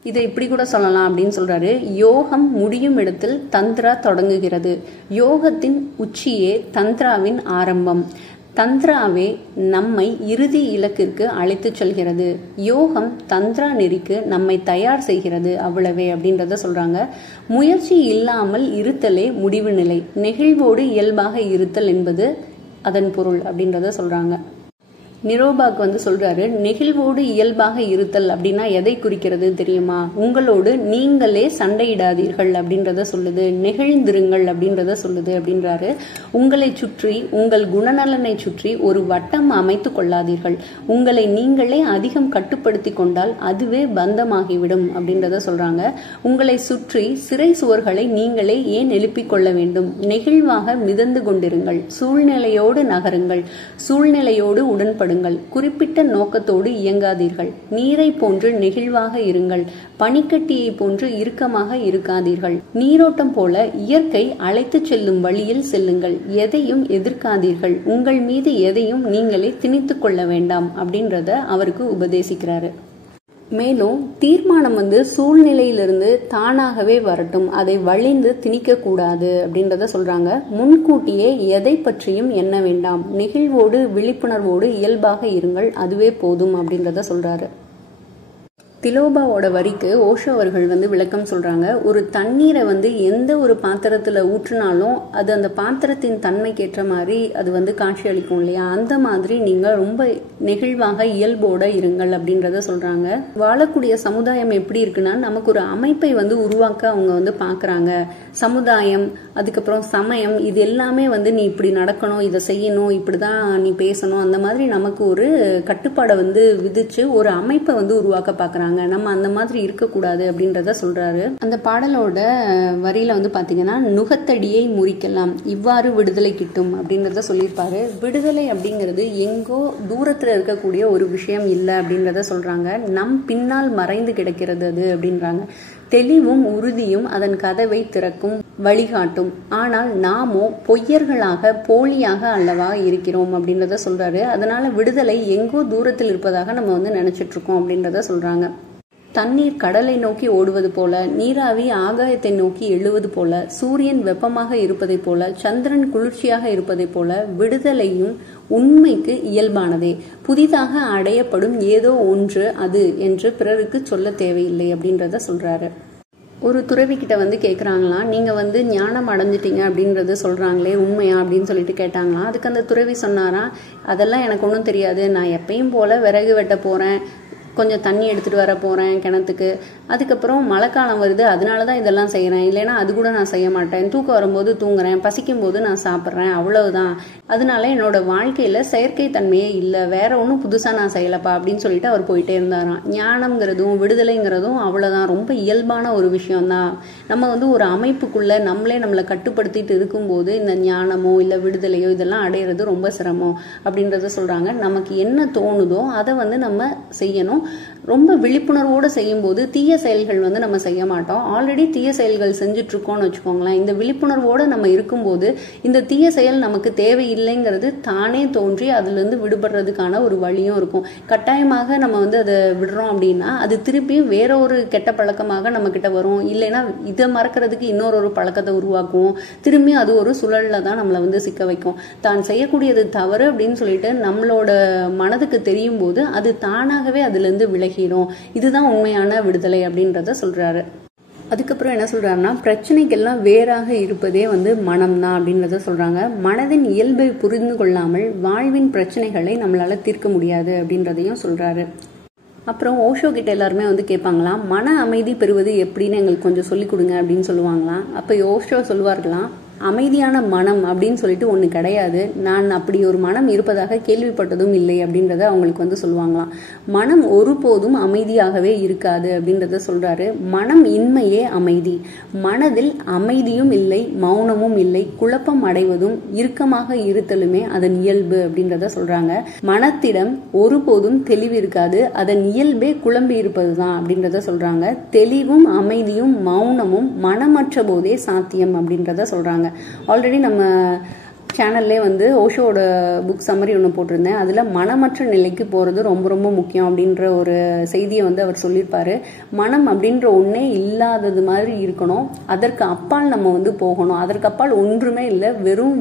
இதை இப்படி கூட சொல்லலாம் அப்படின்னு சொல்றாரு. யோகம் முடியும் இடத்தில் தந்திரா தொடங்குகிறது. யோகத்தின் உச்சியே தந்திராவின் ஆரம்பம். தந்திராவே நம்மை இறுதி இலக்கிற்கு அழைத்து செல்கிறது. யோகம் தந்திரா நெறிக்கு நம்மை தயார் செய்கிறது, அவ்வளவே அப்படின்றத சொல்றாங்க. முயற்சி இல்லாமல் இருத்தலே முடிவு நிலை. நெகிழ்வோடு இயல்பாக இருத்தல் என்பது அதன் பொருள் அப்படின்றத சொல்றாங்க. நிரோபாக் வந்து சொல்றாரு, நெகிழ்வோடு இயல்பாக இருத்தல் அப்படின்னா எதை குறிக்கிறது தெரியுமா? உங்களோடு நீங்களே சண்டையிடாதீர்கள் அப்படின்றத சொல்லுது. நெகிழ்ந்திருங்கள் அப்படின்றத சொல்லுது அப்படின்றாரு. உங்களை சுற்றி, உங்கள் குணநலனை சுற்றி ஒரு வட்டம் அமைத்து கொள்ளாதீர்கள். உங்களை நீங்களே அதிகம் கட்டுப்படுத்தி கொண்டால் அதுவே பந்தமாகிவிடும் அப்படின்றத சொல்றாங்க. உங்களை சுற்றி சிறை சுவர்களை நீங்களே ஏன் எழுப்பிக் கொள்ள வேண்டும்? நெகிழ்வாக மிதந்து கொண்டிருங்கள். சூழ்நிலையோடு நகருங்கள். சூழ்நிலையோடு உடன்படு. குறிப்பிட்ட நோக்கத்தோடு இயங்காதீர்கள். நீரை போன்று நெகிழ்வாக இருங்கள். பனிக்கட்டியை போன்று இறுக்கமாக இருக்காதீர்கள். நீரோட்டம் போல இயற்கை அழைத்து செல்லும் வழியில் செல்லுங்கள். எதையும் எதிர்க்காதீர்கள். உங்கள் மீது எதையும் நீங்களே திணித்துக் கொள்ள வேண்டாம் அப்படின்றத அவருக்கு உபதேசிக்கிறாரு. மேலும் தீர்மானம் வந்து சூழ்நிலையிலிருந்து தானாகவே வரட்டும், அதை வழிந்து திணிக்க கூடாது அப்படின்றத சொல்றாங்க. முன்கூட்டியே எதை பற்றியும் எண்ண வேண்டாம். நெகிழ்வோடு விழிப்புணர்வோடு இயல்பாக இருங்கள், அதுவே போதும் அப்படின்றத சொல்றாரு. திலோபாவோட வரிக்கு ஓஷோ அவர்கள் வந்து விளக்கம் சொல்றாங்க. ஒரு தண்ணீரை வந்து எந்த ஒரு பாத்திரத்துல ஊற்றினாலும் அது அந்த பாத்திரத்தின் தன்மைக்கு ஏற்ற மாதிரி அது வந்து காட்சி அளிக்கும் இல்லையா? அந்த மாதிரி நீங்க ரொம்ப நெகிழ்வாக இயல்போட இருங்கள் அப்படின்றத சொல்றாங்க. வாழக்கூடிய சமுதாயம் எப்படி இருக்குன்னா, நமக்கு ஒரு அமைப்பை வந்து உருவாக்க அவங்க வந்து பாக்குறாங்க. சமுதாயம், அதுக்கப்புறம் சமயம், இது எல்லாமே வந்து நீ இப்படி நடக்கணும், இதை செய்யணும், இப்படிதான் நீ பேசணும், அந்த மாதிரி நமக்கு ஒரு கட்டுப்பாடை வந்து விதிச்சு ஒரு அமைப்பை வந்து உருவாக்க பாக்குறாங்க. நம்ம அந்த மாதிரி இருக்கக்கூடாது அப்படின்றத சொல்றாரு. அந்த பாடலோட வரியில வந்து பாத்தீங்கன்னா, நுகத்தடியை முறிக்கலாம், இவ்வாறு விடுதலை கிட்டும் அப்படின்றத சொல்லியிருப்பாரு. விடுதலை அப்படிங்கிறது எங்கோ தூரத்துல இருக்கக்கூடிய ஒரு விஷயம் இல்லை அப்படின்றத சொல்றாங்க. நம் பின்னால் மறைந்து கிடக்கிறது அது அப்படின்றாங்க. தெளிவும் உறுதியும் அதன் கதவை திறக்கும், வழிகாட்டும். ஆனால் நாமோ பொய்யர்களாக, போலியாக அல்லவா இருக்கிறோம் அப்படின்றத சொல்றாரு. அதனால விடுதலை எங்கோ தூரத்தில் இருப்பதாக நம்ம வந்து நினைச்சிட்டு இருக்கோம் அப்படின்றத சொல்றாங்க. தண்ணீர் கடலை நோக்கி ஓடுவது போல, நீராவி ஆகாயத்தை நோக்கி எழுவது போல, சூரியன் வெப்பமாக இருப்பதை போல, சந்திரன் குளிர்ச்சியாக இருப்பதை போல, விடுதலையும் உண்மைக்கு இயல்பானதே. புதிதாக அடையப்படும் ஏதோ ஒன்று அது என்று பிறருக்கு சொல்ல தேவையில்லை அப்படின்றத சொல்றாரு. ஒரு துறவி கிட்ட வந்து கேட்குறாங்களாம், நீங்கள் வந்து ஞானம் அடைஞ்சிட்டீங்க அப்படின்றது சொல்கிறாங்களே உண்மையா அப்படின்னு சொல்லிட்டு கேட்டாங்களாம். அதுக்கு அந்த துறவி சொன்னாராம், அதெல்லாம் எனக்கு ஒன்றும் தெரியாது. நான் எப்பயும் போல் விறகு வெட்ட போகிறேன், கொஞ்சம் தண்ணி எடுத்துகிட்டு வர போகிறேன் கிணத்துக்கு. அதுக்கப்புறம் மழைக்காலம் வருது, அதனால தான் இதெல்லாம் செய்கிறேன். இல்லைன்னா அது கூட நான் செய்ய மாட்டேன். தூக்கம் வரும்போது தூங்குறேன், பசிக்கும் போது நான் சாப்பிட்றேன், அவ்வளவுதான். அதனால என்னோட வாழ்க்கையில் செயற்கை தன்மையே இல்லை, வேற ஒன்றும் புதுசாக நான் செய்யலப்பா அப்படின்னு சொல்லிட்டு அவர் போயிட்டே இருந்தாராம். ஞானம்ங்கிறதும் விடுதலைங்கிறதும் அவ்வளோதான், ரொம்ப இயல்பான ஒரு விஷயம்தான். நம்ம வந்து ஒரு அமைப்புக்குள்ளே நம்மளை கட்டுப்படுத்திட்டு இருக்கும்போது இந்த ஞானமோ இல்லை விடுதலையோ இதெல்லாம் அடையிறது ரொம்ப சிரமம் அப்படின்றத சொல்கிறாங்க. நமக்கு என்ன தோணுதோ அதை வந்து நம்ம செய்யணும். ரொம்ப விழிப்புணர்வோடு செய்யும்போது தீய செயல்கள் வந்து நம்ம செய்ய மாட்டோம். ஆல்ரெடி தீய செயல்கள் செஞ்சுட்டு இருக்கோம்னு வச்சுக்கோங்களேன். இந்த விழிப்புணர்வோடு நம்ம இருக்கும்போது இந்த தீய செயல் நமக்கு தேவையில்லைங்கிறது தானே தோன்றி அதுலேருந்து விடுபடுறதுக்கான ஒரு வழியும் இருக்கும். கட்டாயமாக நம்ம வந்து அதை விடுறோம் அப்படின்னா அது திருப்பியும் வேற ஒரு கெட்ட பழக்கமாக நம்ம கிட்ட வரும். இல்லைன்னா இதை மறக்கிறதுக்கு இன்னொரு பழக்கத்தை உருவாக்குவோம். திரும்பியும் அது ஒரு சுழல்ல தான் நம்மளை வந்து சிக்க வைக்கும். தான் செய்யக்கூடியது தவறு அப்படின்னு சொல்லிட்டு நம்மளோட மனதுக்கு தெரியும் போது அது தானாகவே அதுல விலகிடும். இதுதான் உண்மையான விடுதலை அப்படின்றத சொல்றாரு. அதுக்கப்புறம் என்ன சொல்றாருன்னா, பிரச்சனைகள்லாம் வேறாக இருப்பதே வந்து மனம் தான் அப்படின்றத சொல்றாங்க. மனதின் இயல்பை புரிந்து கொள்ளாமல் வாழ்வின் பிரச்சனைகளை நம்மளால தீர்க்க முடியாது அப்படின்றதையும் சொல்றாரு. அப்புறம் ஓஷோ கிட்ட எல்லாருமே வந்து கேட்பாங்களாம், மன அமைதி பெறுவது எப்படின்னு எங்களுக்கு கொஞ்சம் சொல்லிக் கொடுங்க அப்படின்னு சொல்லுவாங்களாம். அப்போ ஓஷோ சொல்லுவார்களாம், அமைதியான மனம் அப்படின்னு சொல்லிட்டு ஒன்று கிடையாது, நான் அப்படி ஒரு மனம் இருப்பதாக கேள்விப்பட்டதும் இல்லை அப்படின்றத அவங்களுக்கு வந்து சொல்லுவாங்களாம். மனம் ஒருபோதும் அமைதியாகவே இருக்காது அப்படின்றத சொல்றாரு. மனம் இன்மையே அமைதி, மனதில் அமைதியும் இல்லை மௌனமும் இல்லை, குழப்பம் அடைவதும் இறுக்கமாக இருத்தலுமே அதன் இயல்பு அப்படின்றத சொல்றாங்க. மனத்திடம் ஒருபோதும் தெளிவு இருக்காது, அதன் இயல்பே குழம்பி இருப்பதுதான் அப்படின்றத சொல்றாங்க. தெளிவும் அமைதியும் மௌனமும் மனமற்ற போதே சாத்தியம் அப்படின்றத சொல்றாங்க. ஆல்ரெடி நம்ம சேனல்லே வந்து ஓஷோட புக் சம்மரி ஒன்று போட்டிருந்தேன். அதில் மனமற்ற நிலைக்கு போகிறது ரொம்ப ரொம்ப முக்கியம் அப்படின்ற ஒரு செய்தியை வந்து அவர் சொல்லியிருப்பாரு. மனம் அப்படின்ற ஒன்றே இல்லாதது மாதிரி இருக்கணும், அதற்கு அப்பால் நம்ம வந்து போகணும், அதற்கு அப்பால் ஒன்றுமே இல்லை,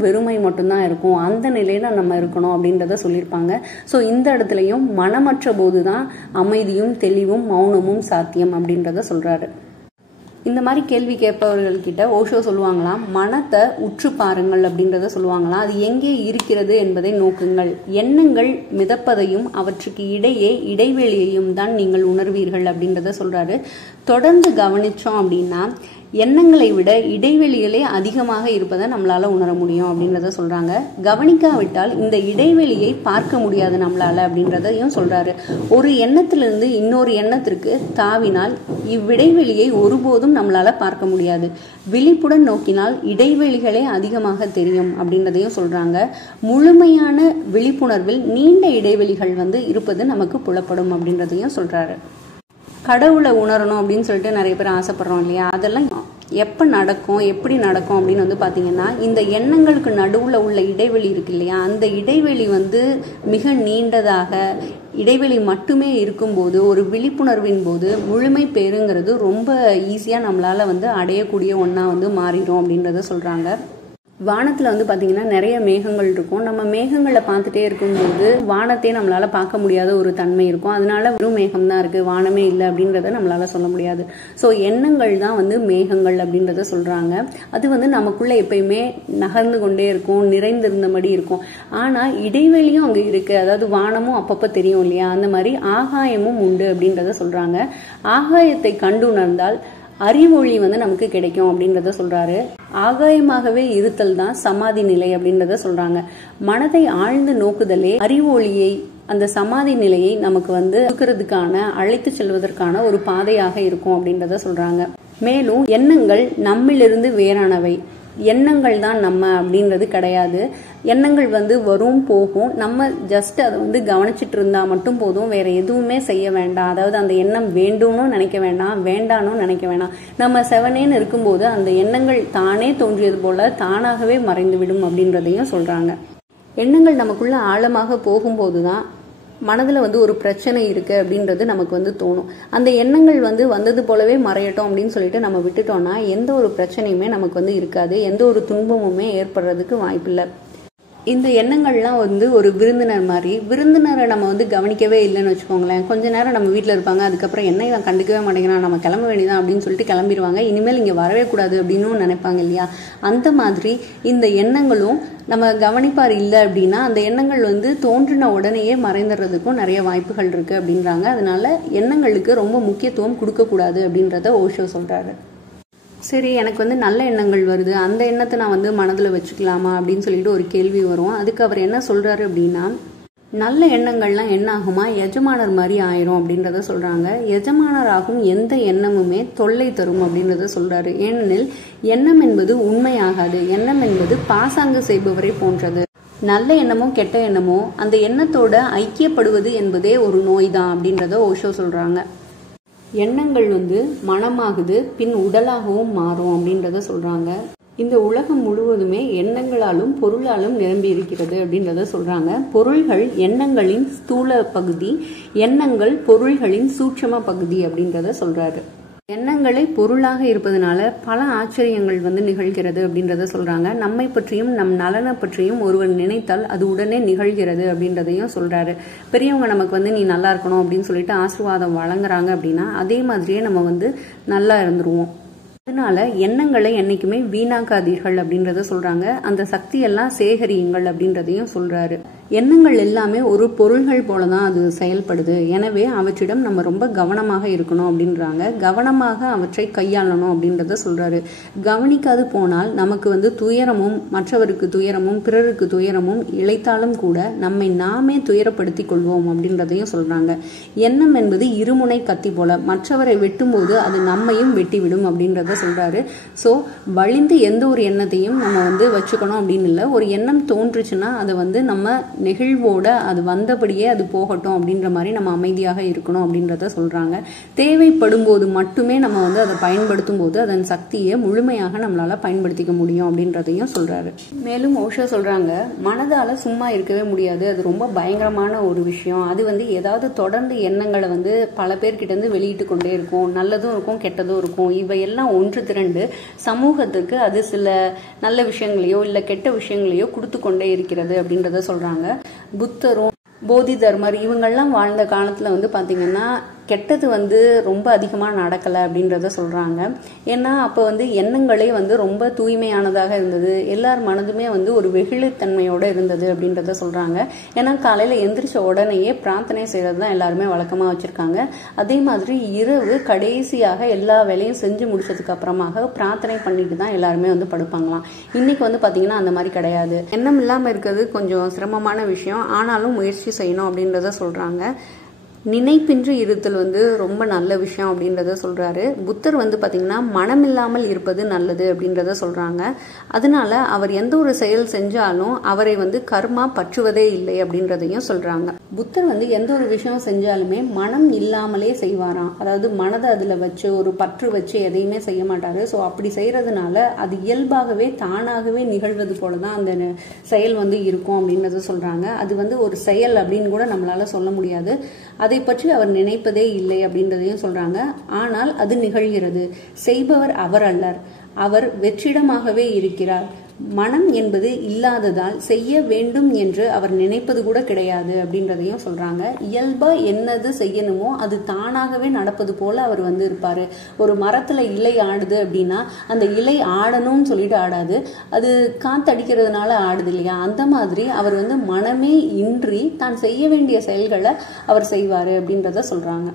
வெறுமை மட்டும்தான் இருக்கும், அந்த நிலையில நம்ம இருக்கணும் அப்படின்றத சொல்லியிருப்பாங்க. ஸோ இந்த இடத்துலையும் மனமற்ற போது தான் அமைதியும் தெளிவும் மௌனமும் சாத்தியம் அப்படின்றத சொல்றாரு. இந்த மாதிரி கேள்வி கேட்பவர்கள்கிட்ட ஓஷோ சொல்லுவாங்களாம், மனத்தை உற்று பாருங்கள் அப்படின்றத சொல்லுவாங்களாம். அது எங்கே இருக்கிறது என்பதை நோக்குங்கள், எண்ணங்கள் மிதப்பதையும் அவற்றுக்கு இடையே இடைவெளியையும் தான் நீங்கள் உணர்வீர்கள் அப்படின்றத சொல்றாரு. தொடர்ந்து கவனிச்சோம் அப்படின்னா எண்ணங்களை விட இடைவெளிகளே அதிகமாக இருப்பதை நம்மளால உணர முடியும் அப்படின்றத சொல்றாங்க. கவனிக்காவிட்டால் இந்த இடைவெளியை பார்க்க முடியாது நம்மளால அப்படின்றதையும் சொல்றாரு. ஒரு எண்ணத்திலிருந்து இன்னொரு எண்ணத்திற்கு தாவினால் இவ்விடைவெளியை ஒருபோதும் நம்மளால பார்க்க முடியாது. விழிப்புடன் நோக்கினால் இடைவெளிகளே அதிகமாக தெரியும் அப்படின்றதையும் சொல்றாங்க. முழுமையான விழிப்புணர்வில் நீண்ட இடைவெளிகள் வந்து இருப்பது நமக்கு புலப்படும் அப்படின்றதையும் சொல்றாரு. கடவுளை உணரணும் அப்படின்னு சொல்லிட்டு நிறைய பேர் ஆசைப்படுறோம் இல்லையா, அதெல்லாம் எப்போ நடக்கும், எப்படி நடக்கும் அப்படின்னு வந்து பார்த்தீங்கன்னா, இந்த எண்ணங்களுக்கு நடுவில் உள்ள இடைவெளி இருக்கு இல்லையா, அந்த இடைவெளி வந்து மிக நீண்டதாக இடைவெளி மட்டுமே இருக்கும்போது, ஒரு விழிப்புணர்வின் போது முழுமை பேருங்கிறது ரொம்ப ஈஸியாக நம்மளால் வந்து அடையக்கூடிய ஒன்றா வந்து மாறிடும் அப்படின்றத சொல்கிறாங்க. வானத்தில் வந்து பார்த்தீங்கன்னா நிறைய மேகங்கள் இருக்கும். நம்ம மேகங்களை பார்த்துட்டே இருக்கும்போது வானத்தையே நம்மளால பார்க்க முடியாத ஒரு தன்மை இருக்கும். அதனால வெறும் மேகம் தான் இருக்கு, வானமே இல்லை அப்படின்றத நம்மளால சொல்ல முடியாது. ஸோ எண்ணங்கள் தான் வந்து மேகங்கள் அப்படின்றத சொல்றாங்க. அது வந்து நமக்குள்ள எப்பயுமே நகர்ந்து கொண்டே இருக்கும், நிறைந்திருந்தபடி இருக்கும். ஆனா இடைவெளியும் அங்கே இருக்கு, அதாவது வானமும் அப்பப்போ தெரியும் இல்லையா, அந்த மாதிரி ஆகாயமும் உண்டு அப்படின்றத சொல்றாங்க. ஆகாயத்தை கண்டுணர்ந்தால் அறிவொளி வந்து நமக்கு கிடைக்கும் அப்படின்றத சொல்றாரு. ஆகாயமாகவே இருத்தல் தான் சமாதி நிலை அப்படின்றத சொல்றாங்க. மனதை ஆழ்ந்து நோக்குதலே அறிவொளியை, அந்த சமாதி நிலையை நமக்கு வந்து இருக்கிறதுக்கான, அழைத்து செல்வதற்கான ஒரு பாதையாக இருக்கும் அப்படின்றத சொல்றாங்க. மேலும் எண்ணங்கள் நம்மிலிருந்து வேறானவை, எண்ணங்கள் தான் நம்ம அப்படின்றது கிடையாது. எண்ணங்கள் வந்து வரும் போகும், நம்ம ஜஸ்ட் அதை வந்து கவனிச்சுட்டு இருந்தா மட்டும் போதும், வேற எதுவுமே செய்ய வேண்டாம். அதாவது அந்த எண்ணம் வேண்டும்னு நினைக்க வேண்டாம், வேண்டானும் நினைக்க வேண்டாம். நம்ம செவனேன்னு இருக்கும்போது அந்த எண்ணங்கள் தானே தோன்றியது போல தானாகவே மறைந்து விடும் அப்படின்றதையும் சொல்றாங்க. எண்ணங்கள் நமக்குள்ள ஆழமாக போகும்போது தான் மனதில் வந்து ஒரு பிரச்சனை இருக்கு அப்படின்றது நமக்கு வந்து தோணும். அந்த எண்ணங்கள் வந்து வந்தது போலவே மறையட்டும் அப்படின்னு சொல்லிட்டு நம்ம விட்டுட்டோம்னா எந்த ஒரு பிரச்சனையுமே நமக்கு வந்து இருக்காது, எந்த ஒரு துன்பமுமே ஏற்படுறதுக்கு வாய்ப்பில்லை. இந்த எண்ணங்கள்லாம் வந்து ஒரு விருந்தினர் மாதிரி, விருந்தினரை நம்ம வந்து கவனிக்கவே இல்லைன்னு வச்சுக்கோங்களேன், கொஞ்ச நேரம் நம்ம வீட்டில் இருப்பாங்க, அதுக்கப்புறம் என்ன இவன் கண்டுக்கவே மாட்டேங்கிறான், நம்ம கிளம்ப வேண்டியதான் அப்படின்னு சொல்லிட்டு கிளம்பிடுவாங்க, இனிமேல் இங்கே வரவே கூடாது அப்படின்னு நினைப்பாங்க இல்லையா. அந்த மாதிரி இந்த எண்ணங்களும் நம்ம கவனிப்பார் இல்லை அப்படின்னா அந்த எண்ணங்கள் வந்து தோன்றின உடனேயே மறைந்துடுறதுக்கும் நிறைய வாய்ப்புகள் இருக்கு அப்படின்றாங்க. அதனால எண்ணங்களுக்கு ரொம்ப முக்கியத்துவம் கொடுக்கக்கூடாது அப்படின்றத ஓஷோ சொல்றாரு. சரி, எனக்கு வந்து நல்ல எண்ணங்கள் வருது, அந்த எண்ணத்தை நான் வந்து மனதில் வச்சுக்கலாமா அப்படின்னு சொல்லிட்டு ஒரு கேள்வி வரும். அதுக்கு அவர் என்ன சொல்றாரு அப்படின்னா, நல்ல எண்ணங்கள்லாம் என்ன ஆகுமா, எஜமானர் மாதிரி ஆயிரும் அப்படின்றத சொல்றாங்க. எஜமானராகும் எந்த எண்ணமுமே தொல்லை தரும் அப்படின்றத சொல்றாரு. ஏனெனில் எண்ணம் என்பது உண்மையாகாது, எண்ணம் என்பது பாசாங்கு செய்பவரை போன்றது. நல்ல எண்ணமோ கெட்ட எண்ணமோ அந்த எண்ணத்தோட ஐக்கியப்படுவது என்பதே ஒரு நோய் தான் அப்படின்றத ஓஷோ சொல்றாங்க. எண்ணங்கள் வந்து மனமாகுது, பின் உடலாகவும் மாறும் அப்படின்றத சொல்றாங்க. இந்த உலகம் முழுவதுமே எண்ணங்களாலும் பொருளாலும் நிரம்பி இருக்கிறது அப்படின்றத சொல்றாங்க. பொருள்கள் எண்ணங்களின் ஸ்தூல பகுதி, எண்ணங்கள் பொருள்களின் சூட்சம பகுதி அப்படின்றத சொல்றாரு. எண்ணங்களே பொருளாக இருப்பதனால பல ஆச்சரியங்கள் வந்து நிகழ்கிறது அப்படின்றத சொல்றாங்க. நம்மை பற்றியும் நம் நலனை பற்றியும் ஒருவர் நினைத்தால் அது உடனே நிகழ்கிறது அப்படின்றதையும் சொல்றாரு. பெரியவங்க நமக்கு வந்து நீ நல்லா இருக்கணும் அப்படின்னு சொல்லிட்டு ஆசீர்வாதம் வழங்குறாங்க அப்படின்னா அதே மாதிரியே நம்ம வந்து நல்லா இருந்துருவோம். அதனால எண்ணங்களை என்னைக்குமே வீணாக்காதீர்கள் அப்படின்றத சொல்றாங்க. அந்த சக்தியெல்லாம் சேகரியுங்கள் அப்படின்றதையும் சொல்றாரு. எண்ணங்கள் எல்லாமே ஒரு பொருள்கள் போல தான் அது செயல்படுது. எனவே அவற்றிடம் நம்ம ரொம்ப கவனமாக இருக்கணும் அப்படின்றாங்க. கவனமாக அவற்றை கையாளணும் அப்படின்றத சொல்றாரு. கவனிக்காது போனால் நமக்கு துயரமும் மற்றவருக்கு துயரமும் பிறருக்கு துயரமும் இழைத்தாலும் கூட நம்மை நாமே துயரப்படுத்தி கொள்வோம் அப்படின்றதையும் சொல்றாங்க. எண்ணம் என்பது இருமுனை கத்தி போல, மற்றவரை வெட்டும்போது அது நம்மையும் வெட்டிவிடும் அப்படின்றத சொல்றாரு. ஸோ வலிந்து எந்த ஒரு எண்ணத்தையும் நம்ம வச்சுக்கணும் அப்படின்னு இல்லை. ஒரு எண்ணம் தோன்றுச்சுன்னா அதை நம்ம நெகிழ்வோட அது வந்தபடியே அது போகட்டும் அப்படின்ற மாதிரி நம்ம அமைதியாக இருக்கணும் அப்படின்றத சொல்றாங்க. தேவைப்படும் போது மட்டுமே நம்ம அதை பயன்படுத்தும் போது அதன் சக்தியை முழுமையாக நம்மளால பயன்படுத்திக்க முடியும் அப்படின்றதையும் சொல்றாரு. மேலும் ஓஷோ சொல்றாங்க, மனதால சும்மா இருக்கவே முடியாது, அது ரொம்ப பயங்கரமான ஒரு விஷயம். அது ஏதாவது தொடர்ந்து எண்ணங்களை பல பேர்கிட்ட இருந்து வெளியிட்டு கொண்டே இருக்கும். நல்லதும் இருக்கும் கெட்டதும் இருக்கும். இவையெல்லாம் ஒன்று திரண்டு சமூகத்துக்கு அது சில நல்ல விஷயங்களையோ இல்ல கெட்ட விஷயங்களையோ கொடுத்து கொண்டே இருக்கிறது அப்படின்றத சொல்றாங்க. புத்தரும் போதி தர்மர் இவங்கெல்லாம் வாழ்ந்த காலத்துல பாத்தீங்கன்னா கெட்டது ரொம்ப அதிகமாக நடக்கலை அப்படின்றத சொல்கிறாங்க. ஏன்னா அப்போ எண்ணங்களே ரொம்ப தூய்மையானதாக இருந்தது. எல்லார் மனதுமே ஒரு வெகுளித்தன்மையோடு இருந்தது அப்படின்றத சொல்கிறாங்க. ஏன்னா காலையில் எந்திரிச்ச உடனேயே பிரார்த்தனை செய்கிறது தான் எல்லாருமே வழக்கமாக வச்சுருக்காங்க. அதே மாதிரி இரவு கடைசியாக எல்லா வேலையும் செஞ்சு முடிச்சதுக்கு அப்புறமாக பிரார்த்தனை பண்ணிட்டு தான் எல்லாருமே படுப்பாங்களாம். இன்னைக்கு பார்த்தீங்கன்னா அந்த மாதிரி கிடையாது. எண்ணம் இல்லாமல் இருக்கிறது கொஞ்சம் சிரமமான விஷயம், ஆனாலும் முயற்சி செய்யணும் அப்படின்றத சொல்கிறாங்க. நினைப்பின்றி இருத்தல் ரொம்ப நல்ல விஷயம் அப்படின்றத சொல்றாரு. புத்தர் பாத்தீங்கன்னா மனம் இல்லாமல் இருப்பது நல்லது அப்படின்றத சொல்றாங்க. அதனால அவர் எந்த ஒரு செயல் செஞ்சாலும் அவரை கர்மா பற்றுவதே இல்லை அப்படின்றதையும் சொல்றாங்க. புத்தர் எந்த ஒரு விஷயம் செஞ்சாலுமே மனம் இல்லாமலே செய்வாராம். அதாவது மனதை அதுல வச்சு ஒரு பற்று வச்சு எதையுமே செய்ய மாட்டாரு. ஸோ அப்படி செய்யறதுனால அது இயல்பாகவே தானாகவே நிகழ்வது போலதான் அந்த செயல் இருக்கும் அப்படின்றத சொல்றாங்க. அது ஒரு செயல் அப்படின்னு கூட நம்மளால சொல்ல முடியாது. அதை பற்றி அவர் நினைப்பதே இல்லை அப்படின்றதையும் சொல்றாங்க. ஆனால் அது நிகழ்கிறது. செய்பவர் அவர் அல்லர், அவர் வெற்றிடமாகவே இருக்கிறார். மனம் என்பது இல்லாததால் செய்ய வேண்டும் என்று அவர் நினைப்பது கூட கிடையாது அப்படின்றதையும் சொல்றாங்க. இயல்பா என்னது செய்யணுமோ அது தானாகவே நடப்பது போல அவர் இருப்பாரு. ஒரு மரத்துல இலை ஆடுது அப்படின்னா அந்த இலை ஆடணும்னு சொல்லிட்டு ஆடாது, அது காத்தடிக்கிறதுனால ஆடுது இல்லையா. அந்த மாதிரி அவர் மனமே இன்றி தான் செய்ய வேண்டிய செயல்களை அவர் செய்வாரு அப்படின்றத சொல்றாங்க.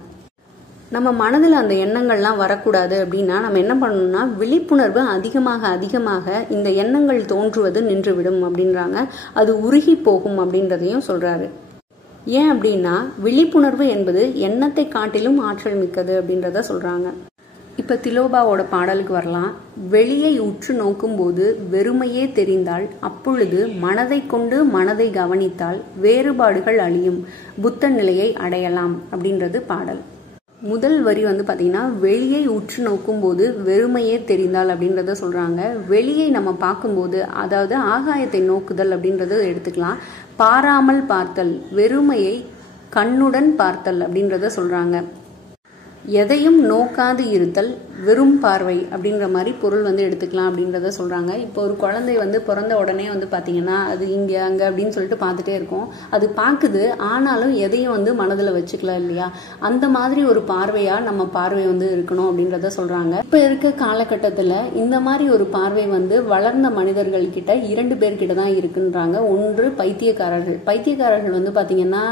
நம்ம மனதில் அந்த எண்ணங்கள்லாம் வரக்கூடாது அப்படின்னா நம்ம என்ன பண்ணணும்னா விழிப்புணர்வு அதிகமாக இந்த எண்ணங்கள் தோன்றுவது நின்றுவிடும் அப்படின்றாங்க. அது உருகி போகும் அப்படின்றதையும் சொல்றாரு. ஏன் அப்படின்னா விழிப்புணர்வு என்பது எண்ணத்தை காட்டிலும் ஆற்றல் மிக்கது அப்படின்றத சொல்றாங்க. இப்ப திலோபாவோட பாடலுக்கு வரலாம். வெளியை உற்று நோக்கும் போது வெறுமையே தெரிந்தால் அப்பொழுது மனதை கொண்டு மனதை கவனித்தால் வேறுபாடுகள் அழியும், புத்த நிலையை அடையலாம் அப்படின்றது பாடல். முதல் வரி பாத்தீங்கன்னா வெளியை உற்று நோக்கும் போது வெறுமையே தெரிந்தால் அப்படின்றத சொல்றாங்க. வெளியை நம்ம பார்க்கும்போது, அதாவது ஆகாயத்தை நோக்குதல் அப்படின்றத எடுத்துக்கலாம். பாராமல் பார்த்தல், வெறுமையை கண்ணுடன் பார்த்தல் அப்படின்றத சொல்றாங்க. எதையும் நோக்காது இருத்தல் வெறும் பார்வை அப்படின்ற மாதிரி பொருள் எடுத்துக்கலாம் அப்படின்றத சொல்றாங்க. இப்போ ஒரு குழந்தை பிறந்த உடனே பாத்தீங்கன்னா அது இங்க அங்க அப்படின்னு சொல்லிட்டு பார்த்துட்டே இருக்கும். அது பார்க்குது, ஆனாலும் எதையும் மனதுல வச்சுக்கல இல்லையா. அந்த மாதிரி ஒரு பார்வையா நம்ம பார்வை இருக்கணும் அப்படின்றத சொல்றாங்க. இப்ப இருக்க காலகட்டத்துல இந்த மாதிரி ஒரு பார்வை வளர்ந்த மனிதர்கள் கிட்ட 2 பேர்கிட்ட தான் இருக்குன்றாங்க. ஒன்று பைத்தியக்காரர்கள் பாத்தீங்கன்னா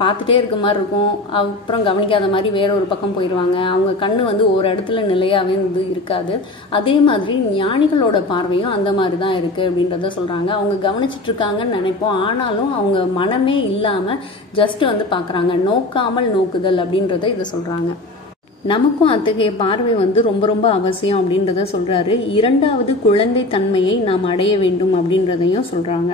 பார்த்துட்டே இருக்க மாதிரி இருக்கும், அப்புறம் கவனிக்காத மாதிரி வேற ஒரு பக்கம் போயிடுவாங்க. அவங்க கண்ணு ஒரு இடத்துல நிலையாவே இருக்காது. அதே மாதிரி ஞானிகளோட பார்வையும் அந்த மாதிரி தான் இருக்கு அப்படின்றத சொல்றாங்க. அவங்க கவனிச்சுட்டு இருக்காங்கன்னு நினைப்போம், ஆனாலும் அவங்க மனமே இல்லாம ஜஸ்ட் பாக்குறாங்க. நோக்காமல் நோக்குதல் அப்படின்றத இதை சொல்றாங்க. நமக்கும் அத்தகைய பார்வை ரொம்ப ரொம்ப அவசியம் அப்படின்றத சொல்றாரு. 2வது குழந்தை தன்மையை நாம் அடைய வேண்டும் அப்படின்றதையும் சொல்றாங்க.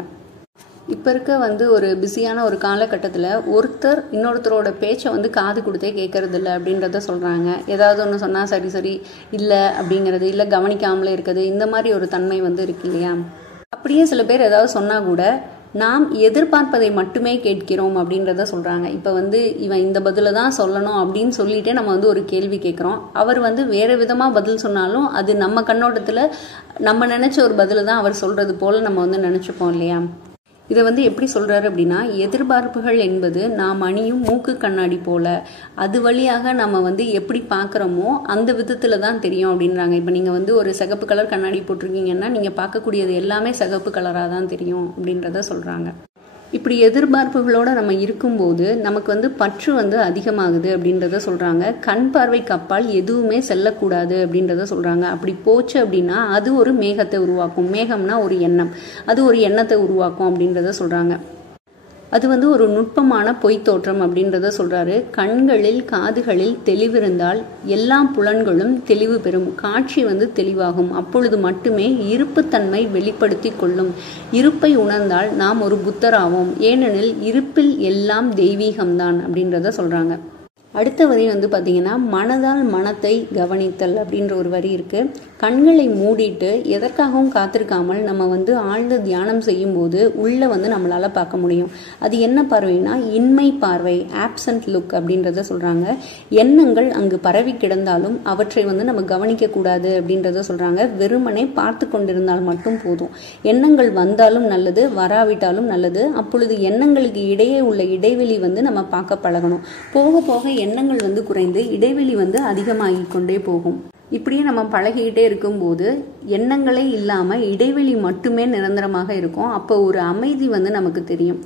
இப்போ இருக்க ஒரு பிஸியான ஒரு காலகட்டத்தில் ஒருத்தர் இன்னொருத்தரோட பேச்சை காது கொடுத்தே கேட்கறது இல்லை அப்படின்றத சொல்கிறாங்க. ஏதாவது ஒன்று சொன்னால் சரி இல்லை அப்படிங்கிறது, இல்லை கவனிக்காமலே இருக்குது, இந்த மாதிரி ஒரு தன்மை இருக்கு இல்லையா. அப்படியே சில பேர் ஏதாவது சொன்னால் கூட நாம் எதிர்பார்ப்பதை மட்டுமே கேட்கிறோம் அப்படின்றத சொல்கிறாங்க. இப்போ இவன் இந்த பதில தான் சொல்லணும் அப்படின்னு சொல்லிட்டே நம்ம ஒரு கேள்வி கேட்குறோம். அவர் வேறு விதமாக பதில் சொன்னாலும் அது நம்ம கண்ணோட்டத்தில் நம்ம நினச்ச ஒரு பதில தான் அவர் சொல்கிறது போல் நம்ம நினச்சிப்போம் இல்லையா. இதை எப்படி சொல்றாரு அப்படின்னா, எதிர்பார்ப்புகள் என்பது நாம் அணியும் மூக்கு கண்ணாடி போல, அது வழியாக நம்ம எப்படி பார்க்குறோமோ அந்த விதத்துல தான் தெரியும் அப்படின்றாங்க. இப்போ நீங்க ஒரு சிகப்பு கலர் கண்ணாடி போட்டிருக்கீங்கன்னா நீங்க பார்க்கக்கூடியது எல்லாமே சிகப்பு கலராக தான் தெரியும் அப்படின்றத சொல்றாங்க. இப்படி எதிர்பார்ப்புகளோட நம்ம இருக்கும்போது நமக்கு வந்து பற்று வந்து அதிகமாகுது அப்படின்றத சொல்றாங்க. கண் பார்வைக்கு அப்பால் எதுவுமே செல்லக்கூடாது அப்படின்றத சொல்றாங்க. அப்படி போச்சு அப்படின்னா அது ஒரு மேகத்தை உருவாக்கும். மேகம்னா ஒரு எண்ணம், அது ஒரு எண்ணத்தை உருவாக்கும் அப்படின்றத சொல்றாங்க. அது வந்து ஒரு நுட்பமான பொய் தோற்றம் அப்படின்றத சொல்றாரு. கண்களில் காதுகளில் தெளிவிருந்தால் எல்லா புலன்களும் தெளிவு பெறும், காட்சி வந்து தெளிவாகும். அப்பொழுது மட்டுமே இருப்புத்தன்மை வெளிப்படுத்தி கொள்ளும். இருப்பை உணர்ந்தால் நாம் ஒரு புத்தராவோம், ஏனெனில் இருப்பில் எல்லாம் தெய்வீகம்தான் அப்படின்றத சொல்றாங்க. அடுத்த வரி வந்து பார்த்தீங்கன்னா, மனதால் மனத்தை கவனித்தல் அப்படின்ற ஒரு வரி இருக்கு. கண்களை மூடிட்டு எதற்காகவும் காத்திருக்காமல் நம்ம வந்து ஆழ்ந்த தியானம் செய்யும் போது உள்ள வந்து நம்மளால பார்க்க முடியும். அது என்ன பார்வைனா இன்மை பார்வை, ஆப்சன்ட் லுக் அப்படின்றத சொல்றாங்க. எண்ணங்கள் அங்கு பரவி கிடந்தாலும் அவற்றை வந்து நம்ம கவனிக்க கூடாது அப்படின்றத சொல்றாங்க. வெறுமனே பார்த்து கொண்டிருந்தால் மட்டும் போதும். எண்ணங்கள் வந்தாலும் நல்லது, வராவிட்டாலும் நல்லது. அப்பொழுது எண்ணங்களுக்கு இடையே உள்ள இடைவெளி வந்து நம்ம பார்க்க பழகணும். போக போக எண்ணங்கள் வந்து குறைந்து இடைவெளி வந்து அதிகமாகி கொண்டே போகும். இப்படியே நம்ம பழகிக்கிட்டே இருக்கும்போது எண்ணங்களே இல்லாம இடைவெளி மட்டுமே நிரந்தரமாக இருக்கும். அப்போ ஒரு அமைதி வந்து நமக்கு தெரியும்,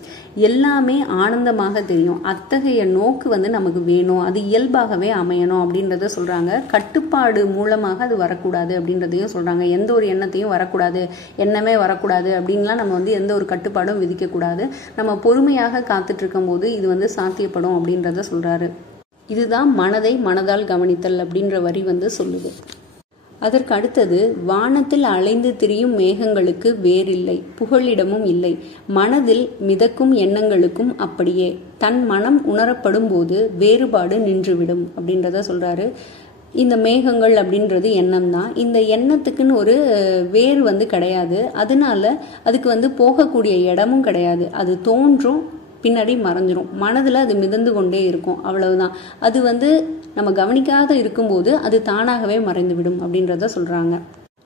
எல்லாமே ஆனந்தமாக தெரியும். அத்தகைய நோக்கு வந்து நமக்கு வேணும், அது இயல்பாகவே அமையணும் அப்படின்றத சொல்றாங்க. கட்டுப்பாடு மூலமாக அது வரக்கூடாது அப்படின்றதையும் சொல்றாங்க. எந்த ஒரு எண்ணத்தையும் வரக்கூடாது, எண்ணமே வரக்கூடாது அப்படின்லாம் நம்ம வந்து எந்த ஒரு கட்டுப்பாடும் விதிக்கக்கூடாது. நம்ம பொறுமையாக காத்துட்டு இருக்கும் போது இது வந்து சாத்தியப்படும் அப்படின்றத சொல்றாரு. இதுதான் மனதை மனதால் கவனித்தல் அப்படின்ற வரி வந்து சொல்லுது. அதற்கு அடுத்தது, வானத்தில் அலைந்து திரியும் மேகங்களுக்கு வேறில்லை, புகலிடமும் இல்லை. மனதில் மிதக்கும் எண்ணங்களுக்கும் அப்படியே. தன் மனம் உணரப்படும் போது வேறுபாடு நின்றுவிடும் அப்படின்றத சொல்றாரு. இந்த மேகங்கள் அப்படின்றது எண்ணம் தான். இந்த எண்ணத்துக்குன்னு ஒரு வேறு வந்து கிடையாது. அதனால அதுக்கு வந்து போகக்கூடிய இடமும் கிடையாது. அது தோன்றும், பின்னாடி மறைஞ்சிரும். மனதில் அது மிதந்து கொண்டே இருக்கும், அவ்வளவுதான். அது வந்து நம்ம கவனிக்காத இருக்கும்போது அது தானாகவே மறைந்துவிடும் அப்படின்றத சொல்றாங்க.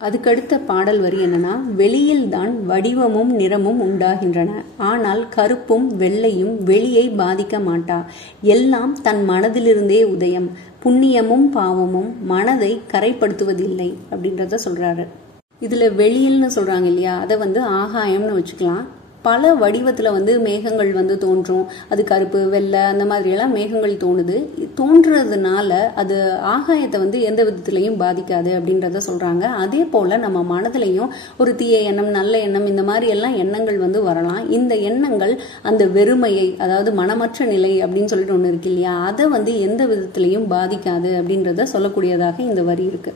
அதுக்கடுத்த பாடல் வரி என்னன்னா, வெளியில் தான் வடிவமும் நிறமும் உண்டாகின்றன, ஆனால் கருப்பும் வெள்ளையும் வெளியை பாதிக்க மாட்டா. எல்லாம் தன் மனதிலிருந்தே உதயம், புண்ணியமும் பாவமும் மனதை கரைப்படுத்துவதில்லை அப்படின்றத சொல்றாரு. இதுல வெளியில்னு சொல்றாங்க இல்லையா, அதை வந்து ஆகாயம்னு வச்சுக்கலாம். பல வடிவத்துல வந்து மேகங்கள் வந்து தோன்றும். அது கருப்பு, வெள்ளை அந்த மாதிரி எல்லாம் மேகங்கள் தோன்றதுனால அது ஆகாயத்தை வந்து எந்த விதத்திலையும் பாதிக்காது அப்படின்றத சொல்றாங்க. அதே போல நம்ம மனதிலையும் ஒரு தீய எண்ணம், நல்ல எண்ணம், இந்த மாதிரி எல்லாம் எண்ணங்கள் வந்து வரலாம். இந்த எண்ணங்கள் அந்த வெறுமையை, அதாவது மனமற்ற நிலை அப்படின்னு சொல்லிட்டு ஒண்ணு இருக்கு இல்லையா, அதை வந்து எந்த விதத்திலையும் பாதிக்காது அப்படின்றத சொல்லக்கூடியதாக இந்த வரி இருக்கு.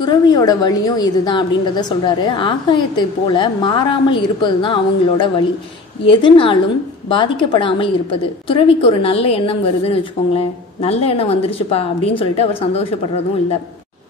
துறவியோட வழியும் இதுதான் அப்படின்றத சொல்றாரு. ஆகாயத்தை போல மாறாமல் இருப்பதுதான் அவங்களோட வழி, எதுனாலும் பாதிக்கப்படாமல் இருப்பது. துறவிக்கு ஒரு நல்ல எண்ணம் வருதுன்னு வச்சுக்கோங்களேன், நல்ல எண்ணம் வந்துருச்சுப்பா அப்படின்னு சொல்லிட்டு அவர் சந்தோஷப்படுறதும் இல்லை.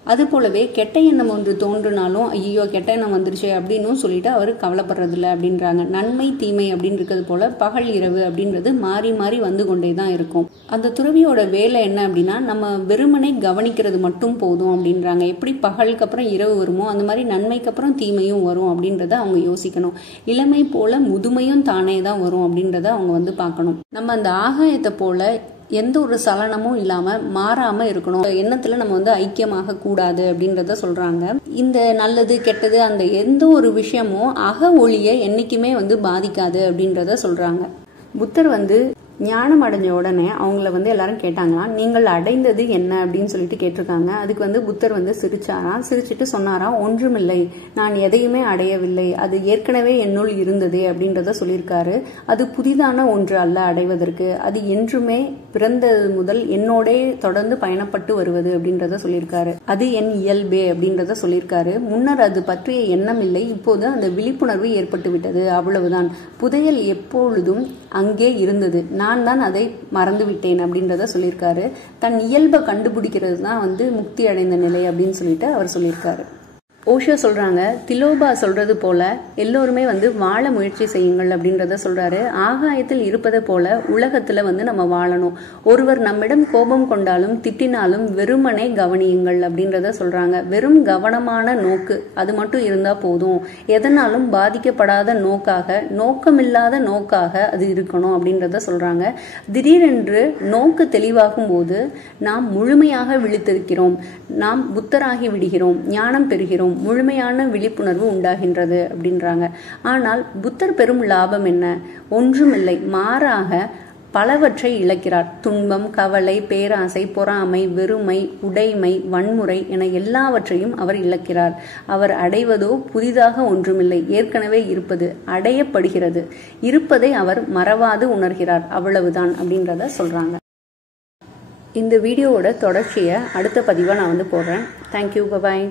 அது போலவே கெட்ட எண்ணம் ஒன்று தோன்றுனாலும் ஐயோ கெட்ட எண்ணம் வந்துருச்சு அப்படின்னு சொல்லிட்டு அவர் கவலைப்படுறது இல்லை அப்படின்றாங்க. நன்மை தீமை அப்படின்னு இருக்கிறது போல பகல் இரவு அப்படின்றது மாறி மாறி வந்து கொண்டே தான் இருக்கும். அந்த துறவியோட வேலை என்ன அப்படின்னா, நம்ம வெறுமனே கவனிக்கிறது மட்டும் போதும் அப்படின்றாங்க. எப்படி பகலுக்கு அப்புறம் இரவு வருமோ அந்த மாதிரி நன்மைக்கு அப்புறம் தீமையும் வரும் அப்படின்றத அவங்க யோசிக்கணும். இளமை போல முதுமையும் தானே தான் வரும் அப்படின்றத அவங்க வந்து பார்க்கணும். நம்ம அந்த ஆகாயத்தை போல எந்த ஒரு சலனமும் இல்லாம மாறாம இருக்கணும். எண்ணத்துல நம்ம வந்து ஐக்கியமாக கூடாது அப்படின்றத சொல்றாங்க. இந்த நல்லது கெட்டது அந்த எந்த ஒரு விஷயமும் அக ஒளியை என்னைக்குமே வந்து பாதிக்காது அப்படின்றத சொல்றாங்க. புத்தர் வந்து ஞானம் அடைஞ்ச உடனே அவங்கள வந்து எல்லாரும் கேட்டாங்களாம், நீங்கள் அடைந்தது என்ன அப்படின்னு சொல்லிட்டு கேட்டிருக்காங்க. அதுக்கு வந்து புத்தர் வந்து சிரிச்சாராம். சிரிச்சுட்டு சொன்னாராம், ஒன்றுமில்லை, நான் எதையுமே அடையவில்லை, அது ஏற்கனவே என்னுள் இருந்தது அப்படின்றத சொல்லியிருக்காரு. அது புதிதான ஒன்று அல்ல அடைவதற்கு, அது என்றுமே பிறந்தது முதல் என்னோட தொடர்ந்து பயணப்பட்டு வருவது அப்படின்றத சொல்லியிருக்காரு. அது என் இயல்பே அப்படின்றத சொல்லியிருக்காரு. முன்னர் அது பற்றிய எண்ணம் இல்லை, இப்போது அந்த விழிப்புணர்வு ஏற்பட்டு விட்டது, அவ்வளவுதான். புதையல் எப்பொழுதும் அங்கே இருந்தது, நான் தான் அதை மறந்து விட்டேன் அப்படின்றத சொல்லியிருக்காரு. தன் இயல்பை கண்டுபிடிக்கிறது தான் வந்து முக்தி அடைந்த நிலை அப்படின்னு சொல்லிட்டு அவர் சொல்லியிருக்காரு. ஓஷோ சொல்றாங்க, திலோபா சொல்றது போல எல்லோருமே வந்து வாழ முயற்சி செய்யுங்கள் அப்படின்றத சொல்றாரு. ஆகாயத்தில் இருப்பதை போல உலகத்துல வந்து நம்ம வாழணும். ஒருவர் நம்மிடம் கோபம் கொண்டாலும் திட்டினாலும் வெறுமனே கவனியுங்கள் அப்படின்றத சொல்றாங்க. வெறும் கவனமான நோக்கு அது மட்டும் இருந்தா போதும். எதனாலும் பாதிக்கப்படாத நோக்காக, நோக்கமில்லாத நோக்காக அது இருக்கணும் அப்படின்றத சொல்றாங்க. திடீரென்று நோக்கு தெளிவாகும் போது நாம் முழுமையாக விழித்திருக்கிறோம், நாம் புத்தராகி விடுகிறோம், ஞானம் பெறுகிறோம். உண்டாகும், முழுமையான விழிப்புணர்வு உண்டாகின்றது அப்படின்றாங்க. ஆனால் புத்தர் பெரும் லாபம் என்ன? ஒன்றுமில்லை, மாறாக பலவற்றை இழக்கிறார். துன்பம், கவலை, பேராசை, பொறாமை, வெறுமை, உடைமை, வன்முறை என எல்லாவற்றையும் அவர் இழக்கிறார். அவர் அடைவதோ புதிதாக ஒன்றுமில்லை, ஏற்கனவே இருப்பது அடையப்படுகிறது. இருப்பதை அவர் மறவாது உணர்கிறார், அவ்வளவுதான் அப்படின்றத சொல்றாங்க. இந்த வீடியோவோட தொடர்ச்சியை அடுத்த பதிவாக நான் போடுறேன். Thank you, bye bye.